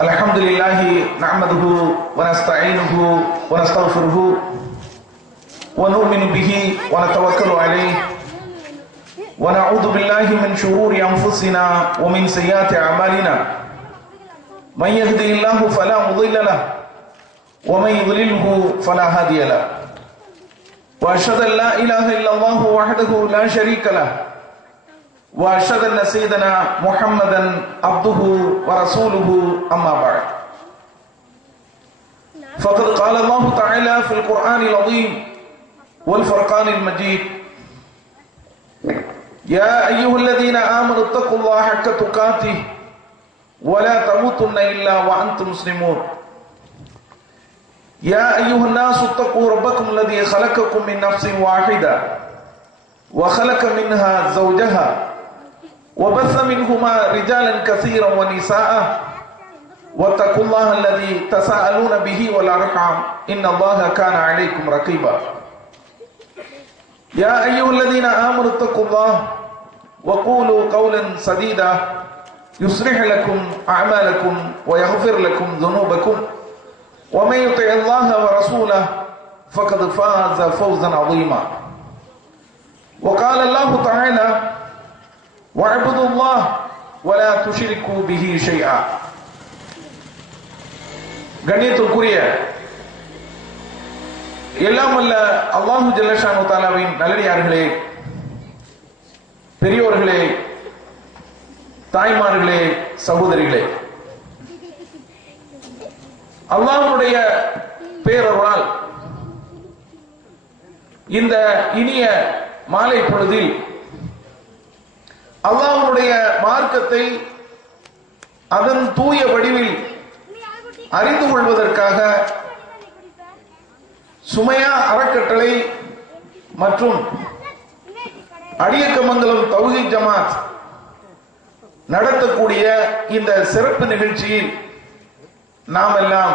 Alhamdulillahi na'maduhu wa nasta'inuhu wa nastaghfiruhu wa nu'minu bihi wa natawakkalu alayhi wa na'udhu billahi min shururi anfusina wa min sayyiati a'malina man yahdihillahu fala mudilla lahu wa man yudlilhu fala hadiya lahu wa ashhadu an la ilaha illallah wahdahu la sharika lahu وأشهد أن سيدنا محمدا عبده ورسوله أما بعد فقد قال الله تعالى في القرآن العظيم والفرقان المجيد يا أيها الذين آمنوا اتقوا الله حق تقاته ولا تموتن إلا وأنتم مسلمون يا أيها الناس اتقوا ربكم الذي خلقكم من نفس واحدة وخلق منها زوجها وبث منهما رجالا كثيرا ونساء واتقوا الله الذي تساءلون به والأرحام إن الله كان عليكم رقيبا يا أيها الذين آمنوا اتقوا الله وقولوا قولا سديدا يصلح لكم أعمالكم ويغفر لكم ذنوبكم ومن يطع الله ورسوله فقد فاز فوزا عظيما وقال الله تعالى وَاعْبُدُوا اللَّهَ وَلَا تُشْرِكُوا بِهِ شَيْئًا. கண்ணியத்திற்குரிய எல்லாம் வல்ல அல்லாஹு ஜல்லஷானு தஆலாவின் நல்லடியார்களே, பெரியோர்களே, தாய்மார்களே, சகோதரிகளே, அல்லாஹ்வுடைய பேரருளால் இந்த இனிய மாலை பொழுதில் அல்லாஹ்வுடைய மார்க்கத்தை அதன் தூய வடிவில் அறிந்து கொள்வதற்காக சுமையா அறக்கட்டளை மற்றும் அடியக்கமங்கலம் தௌஹீத் ஜமாத் நடத்தக்கூடிய இந்த சிறப்பு நிகழ்ச்சியில் நாம் எல்லாம்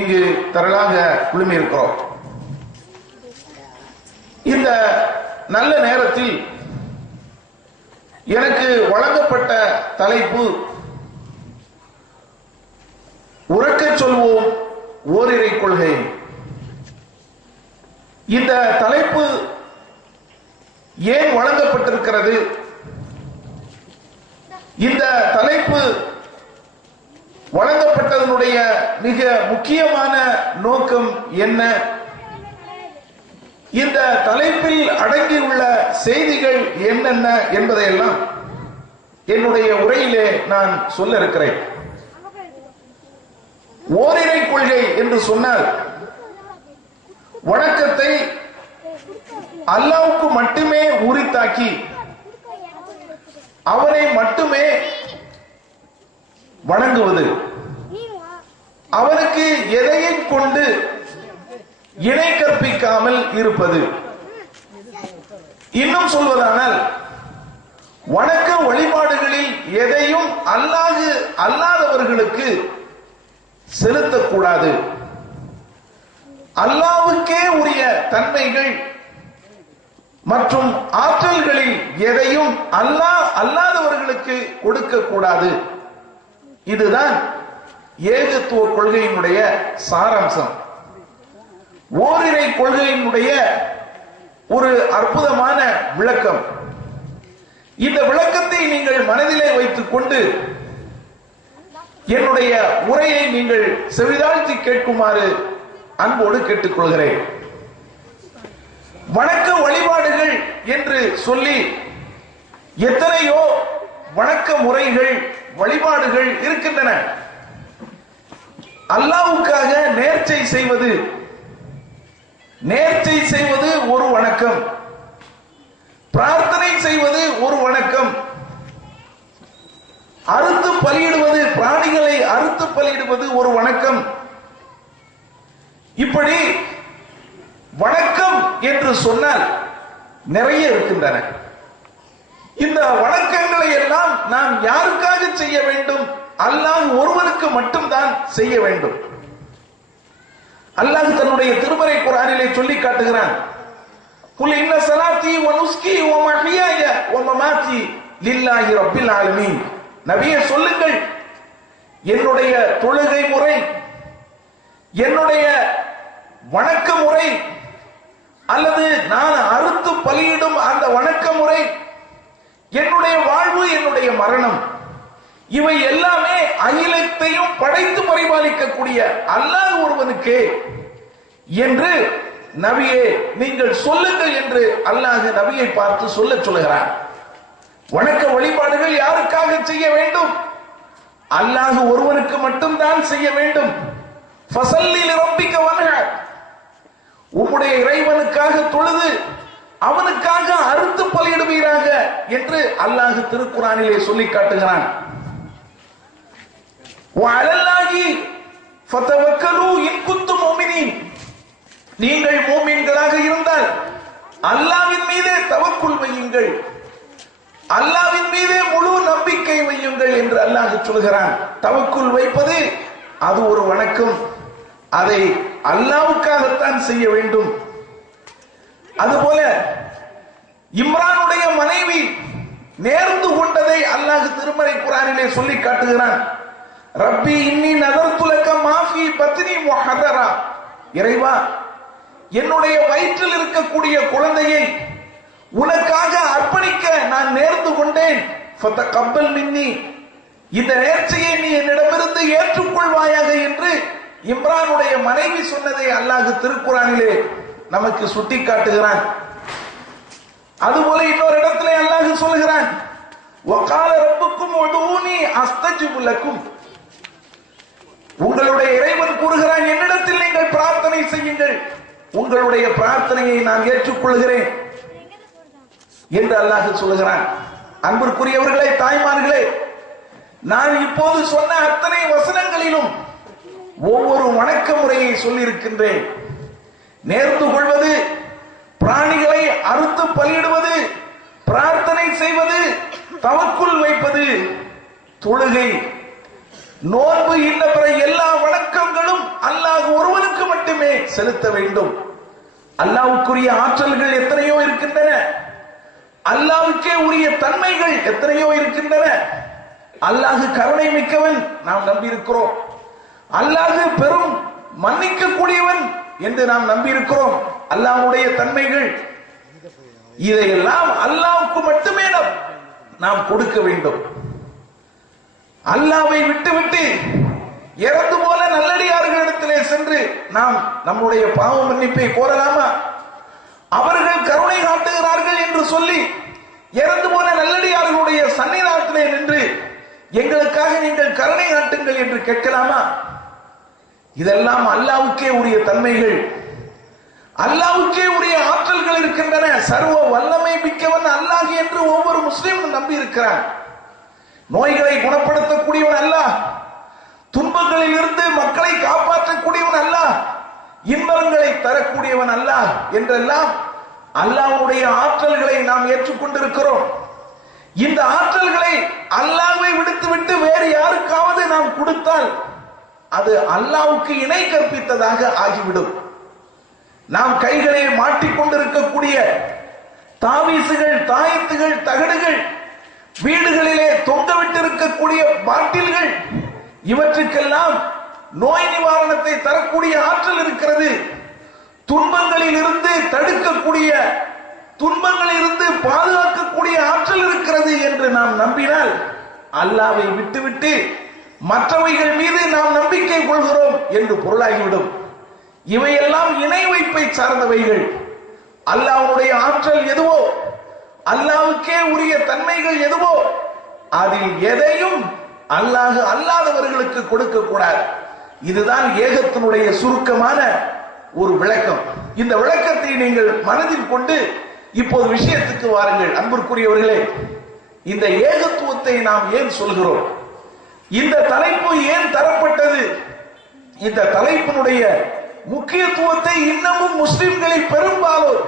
இங்கு திரளாக குழுமியிருக்கிறோம். இந்த நல்ல நேரத்தில் எனக்கு வழங்கப்பட்ட தலைப்பு உறக்கச் சொல்வோம் ஓரிரை கொள்கை. இந்த தலைப்பு ஏன் வழங்கப்பட்டிருக்கிறது? இந்த தலைப்பு வழங்கப்பட்டதனுடைய மிக முக்கியமான நோக்கம் என்ன? இந்த தலைப்பில் அடங்கியுள்ள செய்திகள் என்னென்ன என்பதையெல்லாம் என்னுடைய உரையிலே நான் சொல்ல இருக்கிறேன். ஓரிரை கொள்கை என்று சொன்னால் வணக்கத்தை அல்லாஹ்வுக்கு மட்டுமே உரித்தாக்கி அவரை மட்டுமே வணங்குவது, அவனுக்கு எதையும் கொண்டு இணை கற்பிக்காமல் இருப்பது. இன்னும் சொல்வதானால் வணக்க வழிபாடுகளில் எதையும் அல்லாதவர்களுக்கு செலுத்தக்கூடாது. அல்லாஹ்வுக்கே உரிய தன்மைகள் மற்றும் ஆற்றல்களில் எதையும் அல்லாதவர்களுக்கு கொடுக்க கூடாது. இதுதான் ஏகத்துவ கொள்கையினுடைய சாராம்சம். ஓரிரை கொள்கையினுடைய ஒரு அற்புதமான விளக்கம். இந்த விளக்கத்தை நீங்கள் மனதிலே வைத்துக் கொண்டு என்னுடைய உரையை நீங்கள் செவிதாழ்த்தி கேட்குமாறு அன்போடு கேட்டுக்கொள்கிறேன். வணக்க வழிபாடுகள் என்று சொல்லி எத்தனையோ வணக்க முறைகள், வழிபாடுகள் இருக்கின்றன. அல்லாஹ்வுக்காக நேர்ச்சை செய்வது ஒரு வணக்கம், பிரார்த்தனை செய்வது ஒரு வணக்கம், அறுத்து பலியிடுவது, பிராணிகளை அறுத்து பலியிடுவது ஒரு வணக்கம். இப்படி வணக்கம் என்று சொன்னால் நிறைய இருக்கின்றன. இந்த வணக்கங்களை எல்லாம் நாம் யாருக்காக செய்ய வேண்டும்? அல்லாஹ் ஒருவனுக்கு மட்டும்தான் செய்ய வேண்டும். அல்லாஹ் தன்னுடைய திருமறை குர்ஆனிலே சொல்லி காட்டுகிறான், குல் இன்ன ஸலாத்தி வ நுஸ்கி வ மஹ்யாய வ வமமாத்தி லில்லாஹி ரப்பில் ஆலமீன். நபியே சொல்லுங்கள், என்னுடைய தொழுகை முறை, என்னுடைய வணக்க முறை, அல்லது நான் அறுத்து பலியிடும் அந்த வணக்க முறை, என்னுடைய வாழ்வு, என்னுடைய மரணம், இவை எல்லாமே அகிலத்தையும் படைத்து பரிபாலிக்கக்கூடிய அல்லாஹ் ஒருவனுக்கு என்று நபியே நீங்கள் சொல்லுங்கள் என்று அல்லாஹ் நபியை பார்த்து சொல்லுகிறார். வணக்க வழிபாடுகள் யாருக்காக செய்ய வேண்டும்? அல்லாஹ் ஒருவனுக்கு மட்டும்தான் செய்ய வேண்டும். ஃபஸல்லி லிரப்பிக வன்ஹர், உம்முடைய இறைவனுக்காக தொழுது அவனுக்காக அறுத்து பலியிடுவீராக என்று அல்லாஹ் திருக்குர்ஆனிலே சொல்லி காட்டுகிறான். வஅலல்லாஹி ஃபதவக்கலு இன் குன்தும் முஃமினீன், நீங்கள் மூமின்களாக இருந்தால் அல்லாஹ்வின் மீதே தவக்குல் வையுங்கள், அல்லாஹ்வின் மீதே முழு நம்பிக்கை வையுங்கள் என்று அல்லாஹ் சொல்கிறான். தவக்குல் வைப்பது அது ஒரு வணக்கம், அதை அல்லாஹ்வுக்காகத்தான் செய்ய வேண்டும். அதுபோல இம்ரானுடைய மனைவி நேர்ந்து கொண்டதை அல்லாஹ் திருமறை குர்ஆனிலே சொல்லி காட்டுகிறான். ரப்பி இன்னி நதர்து லக மா ஃபீ பத்னி முஹதரா, இறைவா என்னுடைய வயிற்றில் இருக்கக்கூடிய குழந்தையை உனக்காக அர்ப்பணிக்க நான் நேர்ந்து கொண்டேன். ஃபதகப்பல் மின்னி, இந்த நேர்ச்சையை நீ என்னிடமிருந்து ஏற்றுக்கொள்வாயாக என்று இம்ரானுடைய மனைவி சொன்னதை அல்லாஹ் திருக்குர்ஆனிலே நமக்கு சுட்டி காட்டுகிறான். அதுபோல இன்னொரு இடத்திலே அல்லாஹ் சொல்கிறான், வகால ரப்புக்கும் உதுஊனி அஸ்தஜிபு லக்கும், உங்களுடைய இறைவன் கூறுகிறான், என்னிடத்தில் நீங்கள் பிரார்த்தனை செய்யுங்கள், உங்களுடைய பிரார்த்தனையை நான் ஏற்றுக்கொள்கிறேன் என்று அல்லாஹ் சொல்கிறான். அன்பிற்குரியவர்களே, தாய்மார்களே, நான் இப்போது சொன்ன அத்தனை வசனங்களிலும் ஒவ்வொரு வணக்க முறையை சொல்லியிருக்கின்றேன். நேர்ந்து கொள்வது, பிராணிகளை அறுத்து பலியிடுவது, பிரார்த்தனை செய்வது, தவக்குல் வைப்பது, தொழுகை, நோன்பு, இன்ன பிற எல்லா வணக்கங்களும் அல்லாஹ் ஒருவனுக்கு மட்டுமே செலுத்த வேண்டும். அல்லாஹ்வுக்குரிய ஆற்றல்கள் எத்தனையோ இருக்கின்றன, அல்லாஹ்வுக்கே உரிய தன்மைகள் எத்தனையோ இருக்கின்றன. அல்லாஹ் கருணை மிக்கவன் நாம் நம்பியிருக்கிறோம், அல்லாஹ் பெரும் மன்னிக்க கூடியவன் என்று நாம் நம்பியிருக்கிறோம். அல்லாஹ்வுடைய தன்மைகள் இதையெல்லாம் அல்லாஹ்வுக்கு மட்டுமே நாம் கொடுக்க வேண்டும். அல்லாஹ்வை விட்டுவிட்டு இறந்து போல நல்லடியார்களிடத்திலே சென்று நாம் நம்முடைய பாவ மன்னிப்பை கோரலாமா? அவர்கள் கருணை காட்டுகிறார்கள் என்று சொல்லி இறந்து போன நல்லடியார்களுடைய சன்னிதானத்திலே நின்று எங்களுக்காக நீங்கள் கருணை காட்டுங்கள் என்று கேட்கலாமா? இதெல்லாம் அல்லாஹ்வுக்கே உரிய தன்மைகள், அல்லாஹ்வுக்கே உரிய ஆற்றல்கள் இருக்கின்றன. சர்வ வல்லமை மிக்கவன் அல்லாஹ் என்று ஒவ்வொரு முஸ்லிமும் நம்பி இருக்கிறான். நோய்களை குணப்படுத்தக்கூடியவன் அல்லாஹ், துன்பங்களில் இருந்து மக்களை காப்பாற்றக்கூடியவன் அல்லாஹ், இன்பங்களை தரக்கூடியவன் அல்லாஹ் என்றெல்லாம் அல்லாஹ்வுடைய ஆற்றல்களை நாம் ஏற்றுக்கொண்டிருக்கிறோம். இந்த ஆற்றல்களை அல்லாஹ்வை விடுத்துவிட்டு வேறு யாருக்காவது நாம் கொடுத்தால் அது அல்லாஹ்வுக்கு இணை கற்பித்ததாக ஆகிவிடும். நாம் கைகளை மாட்டிக்கொண்டிருக்கக்கூடிய தாவீசுகள், தாயத்துகள், தகடுகள், வீடுகளிலே தொங்கவிட்டிருக்கக்கூடிய பாட்டில்கள், இவற்றுக்கெல்லாம் நோய் நிவாரணத்தை தரக்கூடிய ஆற்றல் இருக்கிறது. துன்பங்களில் இருந்து தடுக்கக்கூடிய, துன்பங்களில் இருந்து பாதுகாக்கக்கூடிய ஆற்றல் இருக்கிறது என்று நாம் நம்பினால் அல்லாஹ்வை விட்டுவிட்டு மற்றவைகள் மீது நாம் நம்பிக்கை கொள்கிறோம் என்று பொருளாகிவிடும். இவையெல்லாம் இணை வைப்பை சார்ந்தவைகள். அல்லாஹ்வுடைய ஆற்றல் எதுவோ, அல்லாஹ்வுக்கே உரிய தன்மைகள் எதுவோ, அதில் எதையும் அல்லாஹ் அல்லாதவர்களுக்கு கொடுக்க கூடாது. இதுதான் ஏகத்தினுடைய சுருக்கமான ஒரு விளக்கம். இந்த விளக்கத்தை நீங்கள் மனதில் கொண்டு இப்போது விஷயத்துக்கு வாருங்கள். அன்பிற்குரியவர்களே, இந்த ஏகத்துவத்தை நாம் ஏன் சொல்கிறோம்? இந்த தலைப்பு ஏன் தரப்பட்டது? இந்த தலைப்பினுடைய முக்கியத்துவத்தை இன்னமும் முஸ்லிம்களில் பெரும்பாலோர்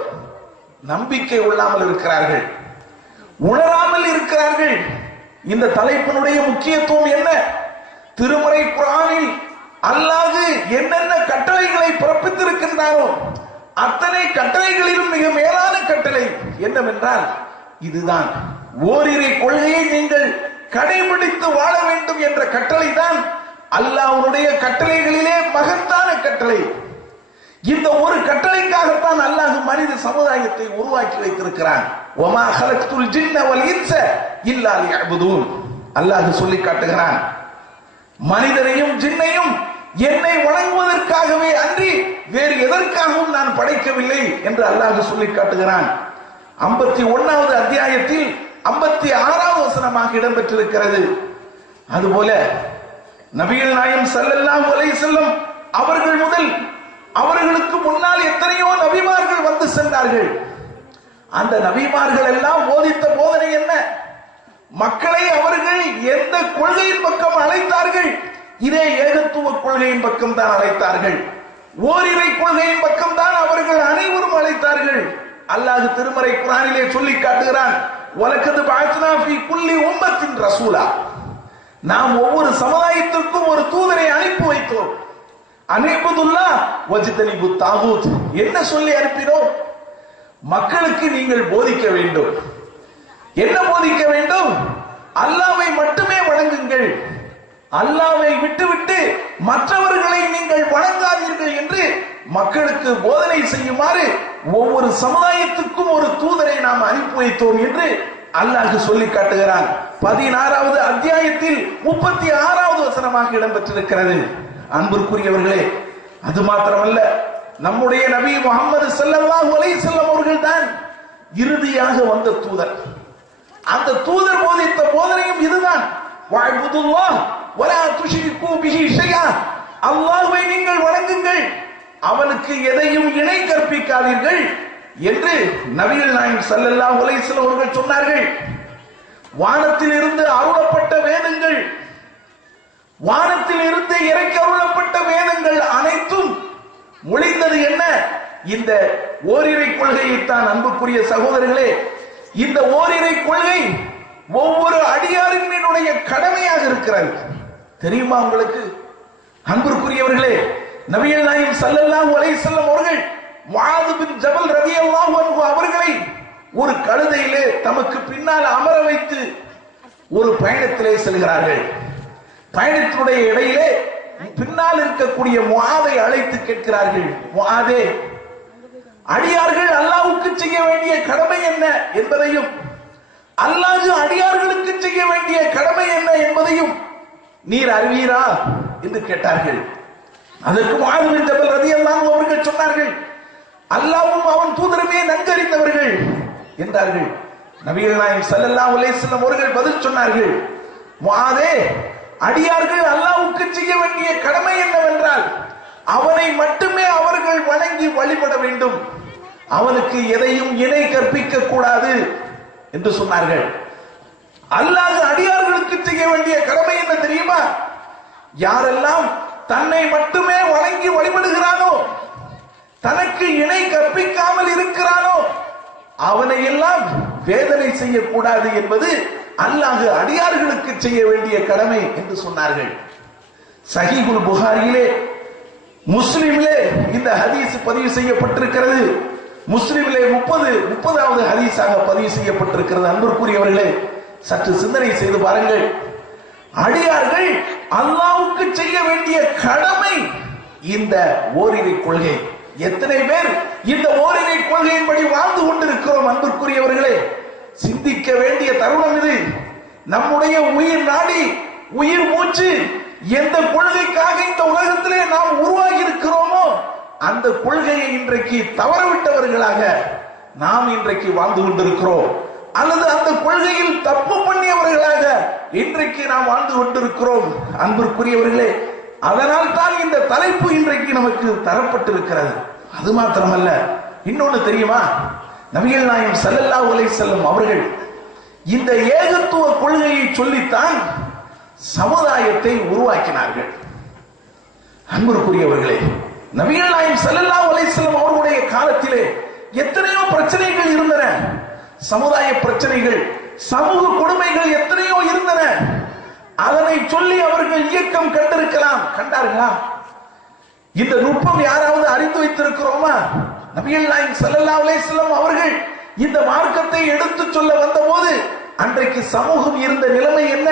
நம்பிக்கை கொள்ளாமல் இருக்கிறார்கள், உணராமல் இருக்கிறார்கள். இந்த தலைப்பினுடைய முக்கியத்துவம் என்ன? திருமறை குர்ஆனில் அல்லாஹ் என்னென்ன கட்டளைகளை பிறப்பித்திருக்கின்றாரோ அத்தனை கட்டளைகளிலும் மிக மேலான கட்டளை என்னவென்றால் இதுதான். ஓரிரை கொள்கையை நீங்கள் கடைபிடித்து வாழ வேண்டும் என்ற கட்டளை தான் அல்லாஹ்வுடைய கட்டளைகளிலே மகத்தான கட்டளை. இந்த ஒரு கட்டளைக்காகத்தான் அல்லாஹ் மனித சமுதாயத்தை உருவாக்கி வைத்திருக்கிறான். வமா ஹலக்துல் ஜின்ன வல் இன்ஸ இல்லா லியஅ்புதூன். அல்லாஹ் சொல்லி காட்டுகிறான், மனிதரையும் ஜின்னையும் என்னை வணங்குவதற்காகவே அன்றி வேறு எதற்காகவும் நான் படைக்கவில்லை என்று அல்லாஹ் சொல்லி காட்டுகிறான். 51வது அத்தியாயத்தில் 56வது வசனமாக இடம்பெற்றிருக்கிறது. அதுபோல நபிகள் நாயகம் ஸல்லல்லாஹு அலைஹி வஸல்லம் அவர்கள் முதல் அவர்களுக்கு முன்னால் எத்தனையோ நபிமார்கள் வந்து சென்றார்கள். அந்த நபிமார்கள் எல்லாம் போதித்த போதனை என்ன? மக்களை அவர்கள் எந்த கொள்கையின் பக்கம் அழைத்தார்கள்? இதே ஏகத்துவ கொள்கையின் பக்கம் தான் அழைத்தார்கள். ஓரிரை கொள்கையின் பக்கம் தான் அவர்கள் அனைவரும் அழைத்தார்கள். அல்லாஹ் திருமறை குர்ஆனிலே சொல்லி காட்டுகிறான், வலக்கத் பஅத்னா ஃபீ குல்லி உம்மத்தின் ரசூலா. நாம் ஒவ்வொரு சமுதாயத்திற்கும் ஒரு தூதரை அனுப்பி வைத்தோம். அனிபுதுல்லாஹ் வஜ்தனிபு தாகூத். என்ன சொல்லி அனுப்பினோம்? மக்களுக்கு நீங்கள் போதிக்க வேண்டும். என்ன போதிக்க வேண்டும்? அல்லாஹ்வை மட்டுமே வணங்குங்கள், அல்லாஹ்வை விட்டுவிட்டு மற்றவர்களை நீங்கள் வணங்காதீர்கள் என்று மக்களுக்கு போதனை செய்யுமாறு ஒவ்வொரு சமுதாயத்துக்கும் ஒரு தூதரை நாம் அனுப்பி வைத்தோம் என்று அல்லாஹ் சொல்லி காட்டுகிறான். 16வது அத்தியாயத்தில் 36வது வசனமாக இடம்பெற்றிருக்கிறது. அன்பிற்குரியவர்களே, அது மாத்திரமல்ல, நம்முடைய நபி முஹம்மது ஸல்லல்லாஹு அலைஹி வஸல்லம் அவர்கள் தான் இறுதியாக வந்த தூதர். அந்த தூதர் போதித்த போதனையும் இதுதான், வஅபுதுல்லாஹ் வலா துஷ்ரிகு பிஹி ஷைஆ. அல்லாஹ்வை நீங்கள் வணங்குங்கள், அவனுக்கு எதையும் இணை கற்பிக்காதீர்கள் என்று நபிகள் நாயகம் ஸல்லல்லாஹு அலைஹி வஸல்லம் அவர்கள் சொன்னார்கள். வானத்தில் இருந்து அருளப்பட்ட வேதங்கள், வானத்தில் இருந்து இறக்கி அருளப்பட்ட வேதங்கள் அனைத்தும் மொழிந்தது என்ன? இந்த ஓரிரை கொள்கையைத்தான். அன்புக்குரிய சகோதரர்களே, இந்த ஓரிரை கொள்கை ஒவ்வொரு அடியாரினுடைய கடமையாக இருக்கிறது. தெரியுமா உங்களுக்கு? அன்பிற்குரியவர்களே, நபிகள் நாயகம் ஸல்லல்லாஹு அலைஹி வஸல்லம் அவர்கள் முஆத் பின் ஜபல் ரலியல்லாஹு அன்ஹு அவர்களை ஒரு கழுதையிலே தமக்கு பின்னால் அமர வைத்து ஒரு பயணத்திலே செல்கிறார்கள். பயணத்தினுடைய இடையிலே பின்னால் இருக்கக்கூடிய முஆதை அழைத்து கேட்கிறார்கள், முஆதே, அடியார்கள் அல்லாஹ்வுக்கு செய்ய வேண்டிய கடமை என்ன என்பதையும் அல்லாஹ் அடியார்களுக்கு செய்ய வேண்டிய கடமை என்ன என்பதையும் நீர் அறிவீரா என்று கேட்டார்கள். அதற்கு முஆத் பின் ஜபல் ரலியல்லாஹு அவர்கள் சொன்னார்கள், அல்லாஹ்வும் அவன் தூதருமே நன்கறிந்தவர்கள் என்றார்கள். நபிகள் நாயகம் ஸல்லல்லாஹு அலைஹி வஸல்லம் அவர்கள் பதில் சொன்னார்கள், முஆதே, அடியார்கள் அல்லாஹ்வுக்கு செய்ய வேண்டிய கடமை என்னவென்றால் அவனை மட்டுமே அவர்கள் வணங்கி வழிபட வேண்டும், அவனுக்கு எதையும் இணை கற்பிக்க கூடாது என்று சொன்னார்கள். அல்லாஹ் அடியார்களுக்கு செய்ய வேண்டிய கடமை என்ன தெரியுமா? யாரெல்லாம் தன்னை மட்டுமே வணங்கி வழிபடுகிறானோ, தனக்கு இணை கற்பிக்காமல் இருக்கிறானோ, அவனை எல்லாம் வேதனை செய்யக்கூடாது என்பது அல்லாஹ் அடியார்களுக்கு செய்ய வேண்டிய கடமை என்று சொன்னார்கள். சஹீஹுல் புகாரியிலே, முஸ்லிமிலே இந்த ஹதீஸ் பதிவு செய்யப்பட்டிருக்கிறது. முஸ்லிமிலே 30வது ஹதீஸாக பதிவு செய்யப்பட்டிருக்கிறது. அன்பிற்குரியவர்களே, சற்று சிந்தனை செய்து பாருங்கள். அடியார்கள் அல்லாஹ்வுக்கு செய்ய வேண்டிய கடமை இந்த ஓரிரை கொள்கை. எத்தனை பேர் இந்த ஓரிரை கொள்கையின்படி வாழ்ந்து கொண்டிருக்கிறோம்? அன்பிற்குரியவர்களே, சிந்திக்க வேண்டிய தருணம் இது. நம்முடைய உயிர் நாடி, உயிர் மூச்சு எந்த கொள்கைக்காக இந்த உலகத்திலே நாம் உருவாகி இருக்கிறோமோ அந்த கொள்கையை இன்றைக்கு தவறவிட்டவர்களாக நாம் இன்றைக்கு வாழ்ந்து கொண்டிருக்கிறோம், அல்லது அந்த கொள்கையில் தப்பு பண்ணியவர்களாக இன்றைக்கு நாம் வாழ்ந்து கொண்டிருக்கிறோம். அன்பிற்குரியவர்களே, அதனால் தான் இந்த தலைப்பு இன்றைக்கு நமக்கு தரப்பட்டிருக்கிறது. அது மாத்திரமல்ல, இன்னொன்னு தெரியுமா? நபிகள் நாயகம் ஸல்லல்லாஹு அலைஹி வஸல்லம் அவர்கள் இந்த ஏகத்துவ கொள்கையை சொல்லித்தான் சமுதாயத்தை உருவாக்கினார்கள். அன்பிற்குரியவர்களே, நபிகள் நாயகம் ஸல்லல்லாஹு அலைஹி வஸல்லம் அவர்களுடைய காலத்திலே எத்தனையோ பிரச்சனைகள் இருந்தன. சமுதாய பிரச்சனைகள், சமூக கொடுமைகள் எத்தனையோ இருந்தன. அதனை சொல்லி அவர்கள் இயக்கம் கண்டிருக்கலாம், கண்டார்களா? இந்த நுட்பம் யாராவது அறிந்து வைத்திருக்கிறோமா? நபிகள் நாயகம் ஸல்லல்லாஹு அலைஹி வஸல்லம் அவர்கள் இந்த மார்க்கத்தை எடுத்து சொல்ல வந்தபோது அன்றைக்கு சமூகம் இருந்த நிலைமை என்ன?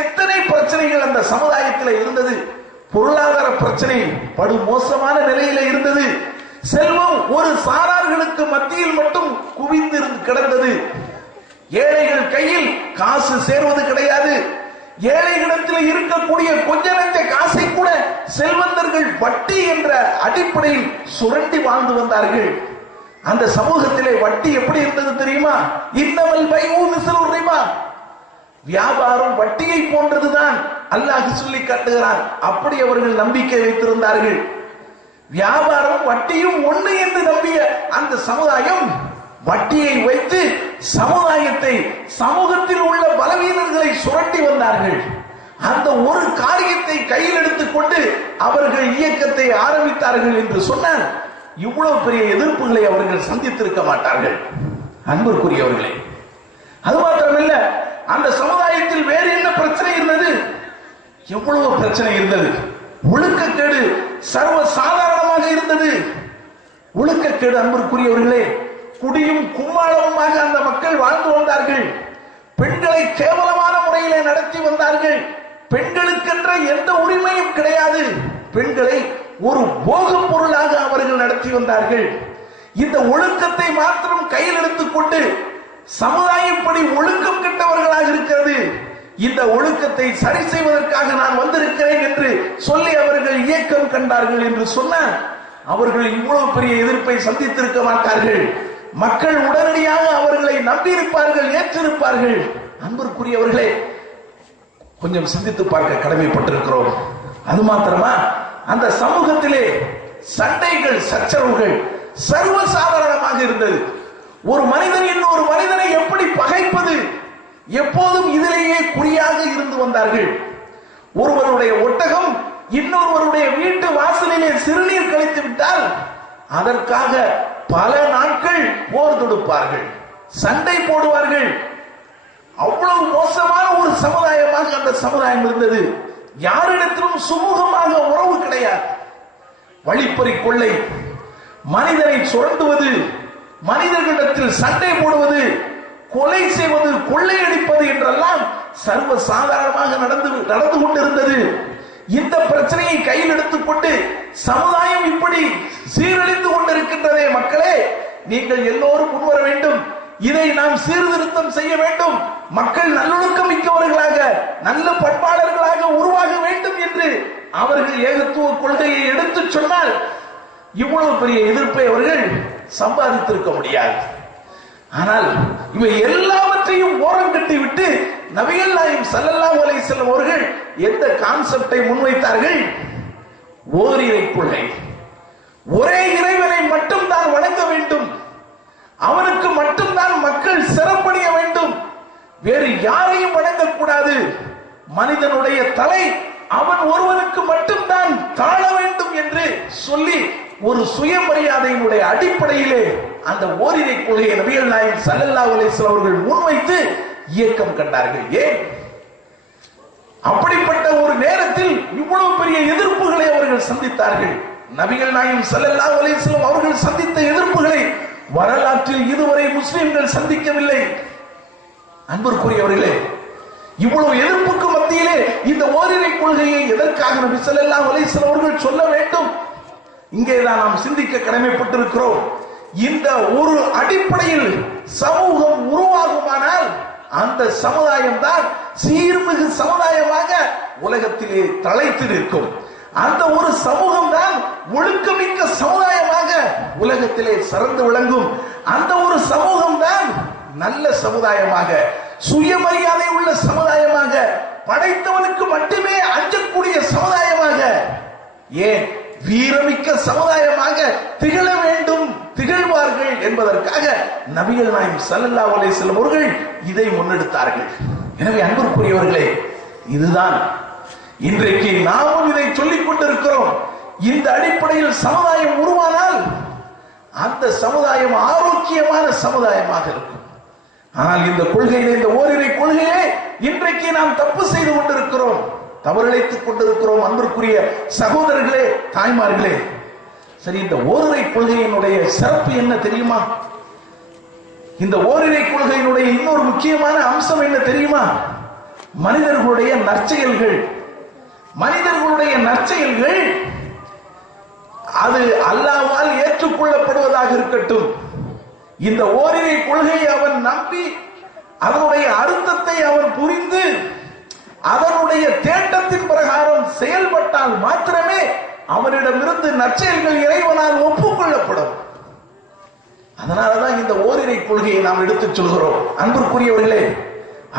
எத்தனை பிரச்சனைகள் அந்த சமுதாயத்தில் இருந்தது. பொருளாதார பிரச்சனை படு மோசமான நிலையில இருந்தது. செல்வம் ஒரு சாரார்களுக்கு மத்தியில் மட்டும் குவிந்து கிடந்தது. ஏழைகள் கையில் காசு சேர்வது கிடையாது. ஏழைகளிடத்தில் இருக்கக்கூடிய கொஞ்ச நஞ்ச காசை கூட செல்வந்தர்கள் வட்டி என்ற அடிப்படையில் சுரண்டி வாழ்ந்து வந்தார்கள். அந்த சமூகத்திலே வட்டி எப்படி இருந்தது தெரியுமா? இன்னமல் பைஉ மிஸ்லு ரிபா, வியாபாரம் வட்டியை போன்றதுதான் அல்லாஹ் சொல்லி காட்டுகிறான். அப்படி அவர்கள் நம்பிக்கை வைத்திருந்தார்கள். வியாபாரம் வட்டியும் ஒண்ணு என்று நம்பிய அந்த சமுதாயம் வட்டியை வைத்து சமுதாயத்தை, சமூகத்தில் உள்ள பலவீனர்களை சுரண்டி வந்தார்கள். அந்த ஒரு காரியத்தை கையில் எடுத்துக் கொண்டு அவர்கள் இயக்கத்தை ஆரம்பித்தார்கள் என்று சொன்னால் இவ்வளவு பெரிய எதிர்ப்புகளை அவர்கள் சந்தித்திருக்க மாட்டார்கள். அன்பிற்குரியவர்களே, அது மாத்திரமல்ல, அந்த சமுதாயத்தில் வேறு என்ன பிரச்சனை இருந்தது? எவ்வளவு பிரச்சனை இருந்தது. ஒழுக்கக்கேடு சர்வ சாதாரணமாக இருந்தது. ஒழுக்கக்கேடு அன்பிற்குரியவர்களே, குடியும் கும்மாளமுமாக அந்த மக்கள் வாழ்ந்து வந்தார்கள். பெண்களை கேவலமான முறையிலே நடத்தி வந்தார்கள். பெண்களுக்கென்ற எந்த உரிமையும் கிடையாது. பெண்களை ஒரு போக பொருளாக அவர்கள் நடத்தி வந்தார்கள். இந்த ஒழுக்கத்தை மாத்திரம் கையில் எடுத்துக்கொண்டு சமுதாயப்படி ஒழுக்கம் கெட்டவர்களாக இருக்கிறது, இந்த ஒழுக்கத்தை சரி செய்வதற்காக நான் வந்திருக்கிறேன் என்று சொல்லி அவர்கள் இயக்கம் கண்டார்கள் என்று சொன்னால் அவர்கள் இவ்வளவு பெரிய எதிர்ப்பை சந்தித்திருக்க மாட்டார்கள். மக்கள் உடனடியாக அவர்களை நம்பியிருப்பார்கள், ஏற்றிருப்பார்கள். அன்பிற்குரியவர்களே, கொஞ்சம் சிந்தித்து பார்க்க கடமைப்பட்டிருக்கிறோம். அது மாத்திரமா, அந்த சமூகத்திலே சண்டைகள், சச்சரவுகள் சர்வசாதாரணமாக இருந்தது. ஒரு மனிதன் இன்னொரு மனிதனை எப்படி பகைப்பது, எப்போதும் இதிலேயே குறியாக இருந்து வந்தார்கள். ஒருவருடைய ஒட்டகம் இன்னொருவருடைய வீட்டு வாசலிலே சிறுநீர் கழித்து விட்டால் அதற்காக பல நாட்கள் போர் தொடுப்பார்கள், சண்டை போடுவார்கள். அவ்வளவு மோசமான ஒரு சமுதாயமாக அந்த சமுதாயம் இருந்தது. யாரிடத்திலும் சுமூகமாக உறவு கிடையாது. வழிப்பறி கொள்ளை, மனிதனை சுரண்டுவது, மனிதர்களிடத்தில் சண்டை போடுவது, கொலை செய்வது, கொள்ளையடிப்பது என்றெல்லாம் சர்வ சாதாரணமாக நடந்து கொண்டிருந்தது. இந்த பிரச்சனையை கையில் எடுத்துக்கொண்டு சமுதாயம் இப்படி சீரழிந்து கொண்டிருக்கின்றதே, மக்களே நீங்கள் எல்லோரும் முன்வர வேண்டும், இதை நாம் சீர்திருத்தம் செய்ய வேண்டும், மக்கள் நல்லொழுக்கம் மிக்கவர்களாக, நல்ல பண்பாளர்களாக உருவாக வேண்டும் என்று அவர்கள் ஏகத்துவ கொள்கையை எடுத்து சொன்னால் இவ்வளவு பெரிய எதிர்ப்பை அவர்கள் சம்பாதித்திருக்க முடியாது. ஆனால் இவை எல்லாவற்றையும் ஓரம் கட்டிவிட்டு நபிகள் நாயகம் ஸல்லல்லாஹு அலைஹி வஸல்லம் அவர்கள் எந்த கான்செப்டை முன்வைத்தார்கள்? ஓரிரை கொள்கை. ஒரே இறைவனை மட்டும் தான் வணங்க வேண்டும், அவனுக்கு மட்டும்தான் மக்கள் சிறப்படைய வேண்டும், வேறு யாரையும் வணங்கக்கூடாது. மனிதனுடைய தலை அவன் ஒருவனுக்கு மட்டும்தான் தாழ வேண்டும் என்று சொல்லி ஒரு சுயமரியாதையினுடைய அடிப்படையிலே அந்த ஓரிரை கொள்கையை நபிகள் நாயகம் ஸல்லல்லாஹு அலைஹி வஸல்லம் அவர்கள் முன்வைத்து இயக்கம் கண்டார்கள். ஏன்? அப்படிப்பட்ட ஒரு நேரத்தில் இவ்வளவு பெரிய எதிர்ப்புகளை அவர்கள் சந்தித்தார்கள். நபிகள் நாயகம் ஸல்லல்லாஹு அலைஹி வஸல்லம் அவர்கள் சந்தித்த எதிர்ப்புகளை வரலாற்றில் இதுவரை முஸ்லிம்கள் சந்திக்கவில்லை. அன்பிற்குரியவர்களே, இவ்வளவு எதிர்ப்புக்கு மத்தியிலே இந்த ஓரிரை கொள்கையை எதற்காக நபி ஸல்லல்லாஹு அலைஹி வஸல்லம் அவர்கள் சொல்ல வேண்டும்? இங்கேதான் நாம் சிந்திக்க கடமைப்பட்டிருக்கிறோம். இந்த ஒரு அடிப்படையில் சமூகம் உருவாகுமானால் அந்த சமுதாயம் தான் சீர்மிகு சமுதாயமாக உலகத்திலே தழைத்து நிற்கும். அந்த ஒரு சமூகம் தான் ஒழுக்கமிக்க சமுதாயமாக உலகத்திலே சிறந்து விளங்கும். அந்த ஒரு சமூகம் தான் நல்ல சமுதாயமாக, சுயமரியாதை உள்ள சமுதாயமாக, படைத்தவனுக்கு மட்டுமே அஞ்சக்கூடிய சமுதாயமாக, ஏன் வீரமிக்க சமுதாயமாக திகழ வேண்டும், திகழ்வார்கள் என்பதற்காக நபிகள் நாயகம் ஸல்லல்லாஹு அலைஹி வஸல்லம் அவர்கள் இதை முன்னெடுத்தார்கள். எனவே அன்பிற்குரியவர்களே, இதுதான் இன்றைக்கு நாமும் இதை சொல்லிக் கொண்டிருக்கிறோம். இந்த அடிப்படையில் சமுதாயம் உருவானால் அந்த சமுதாயம் ஆரோக்கியமான சமுதாயமாக இருக்கும். ஆனால் இந்த கொள்கையிலே, இந்த ஓரிரை கொள்கையை இன்றைக்கு நாம் தப்பு செய்து கொண்டிருக்கிறோம், தவறிழைத்துக் கொண்டிருக்கிறோம். அன்பிற்குரிய சகோதரர்களே, தாய்மார்களே, சரி, இந்த ஓரிரை கொள்கையினுடைய சிறப்பு என்ன தெரியுமா? இந்த ஓரிரை கொள்கையினுடைய இன்னொரு முக்கியமான அம்சம் என்ன தெரியுமா? மனிதர்களுடைய நற்செயல்கள். மனிதர்களுடைய நற்செயல்கள் அது அல்லாஹ்வால் ஏற்றுக்கொள்ளப்படுவதாக இருக்கட்டும். இந்த ஓரிரை கொள்கையை அவன் நம்பி அதனுடைய அர்த்தத்தை அவன் புரிந்து அதனுடைய தேட்டத்தின் பிரகாரம் செயல்பட்டால் மாத்திரமே அவனிடமிருந்து நற்செயல்கள் இறைவனால் ஒப்புக்கொள்ளப்படும். அதனாலதான் இந்த ஓரிரை கொள்கையை நாம் எடுத்துச் சொல்கிறோம். அன்பிற்குரியவர்களே,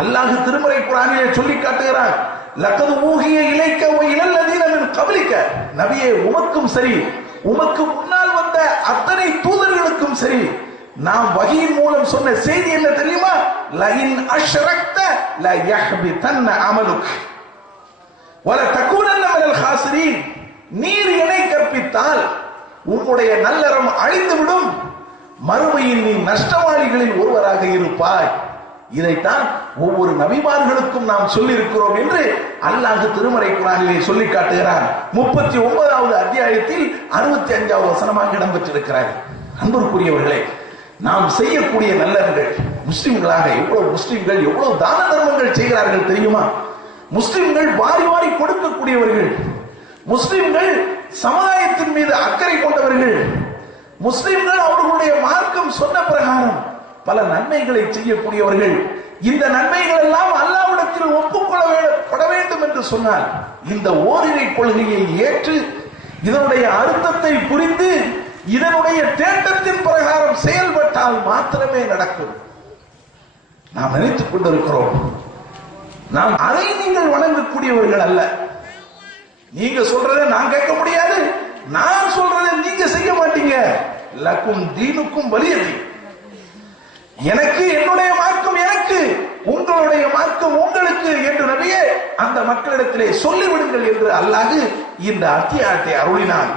அல்லாஹ் திருமறை குர்ஆனிலே சொல்லி காட்டுகிறார், லக்கது ஊஹிய இலைக்க வ இலல்லதீன மின் கப்லிக. நபியே, உமக்கும் சரி உமக்கு முன்னால் வந்த அத்தனை தூதர்களுக்கும் சரி நாம் வஹீயின் மூலம் சொன்ன செய்தி என்ன தெரியுமா? லஇன் அஷ்ரக்த லயஹ்பிதன்ன அமலுக் வல தகூனன்ன மினல் காசிரீன். நீர் இணை கற்பித்தால் உன்னுடைய நல்லறம் அழிந்துவிடும், மறுமையில் நீ நஷ்டவாளிகளில் ஒருவராக இருப்பாய். இதைத்தான் ஒவ்வொரு நபிமார்களுக்கும் நாம் சொல்லி இருக்கிறோம் என்று அல்லாஹ் திருமறை குர்ஆனிலே சொல்லி காட்டுகிறார். 39வது அத்தியாயத்தில் 65வது வசனமாக இடம்பெற்றிருக்கிறார். அன்பிற்குரியவர்களே, நாம் செய்யக்கூடிய நல்லறங்கள், முஸ்லிம்களாக முஸ்லிம்கள் எவ்வளவு தான தர்மங்கள் செய்கிறார்கள் தெரியுமா? முஸ்லிம்கள் வாரி வாரி கொடுக்கக்கூடியவர்கள், முஸ்லிம்கள் சமுதாயத்தின் மீது அக்கறை கொண்டவர்கள், முஸ்லிம்கள் அவர்களுடைய மார்க்கம் சொன்ன பிரகாரம் பல நன்மைகளை செய்யக்கூடியவர்கள். இந்த நன்மைகள் எல்லாம் அல்லாஹ்விடத்தில் ஒப்புக்கொள்ளப்பட வேண்டும் என்று சொன்னால் இந்த ஓரிரை கொள்கையை ஏற்று இதனுடைய அர்த்தத்தை புரிந்து இதனுடைய தேட்டத்தின் பிரகாரம் செயல்பட்டால் மாத்திரமே நடக்கும். நாம் நினைத்துக் கொண்டிருக்கிறோம், நாம் அதை நீங்கள் வணங்கக்கூடியவர்கள் அல்ல. நீங்க சொல்றதை நான் கேட்க முடியாது, நான் சொல்றதை நீங்க செய்ய மாட்டீங்க. லக்கும் தீனுக்கும் வலியதி. எனக்கு என்னுடைய மார்க்கம் எனக்கு, உங்களுடைய மார்க்கம் உங்களுக்கு என்று நபியே அந்த மக்களிடத்திலே சொல்லிவிடுங்கள் என்று அல்லாஹ் இந்த அத்தியாயத்தை அருளினான்.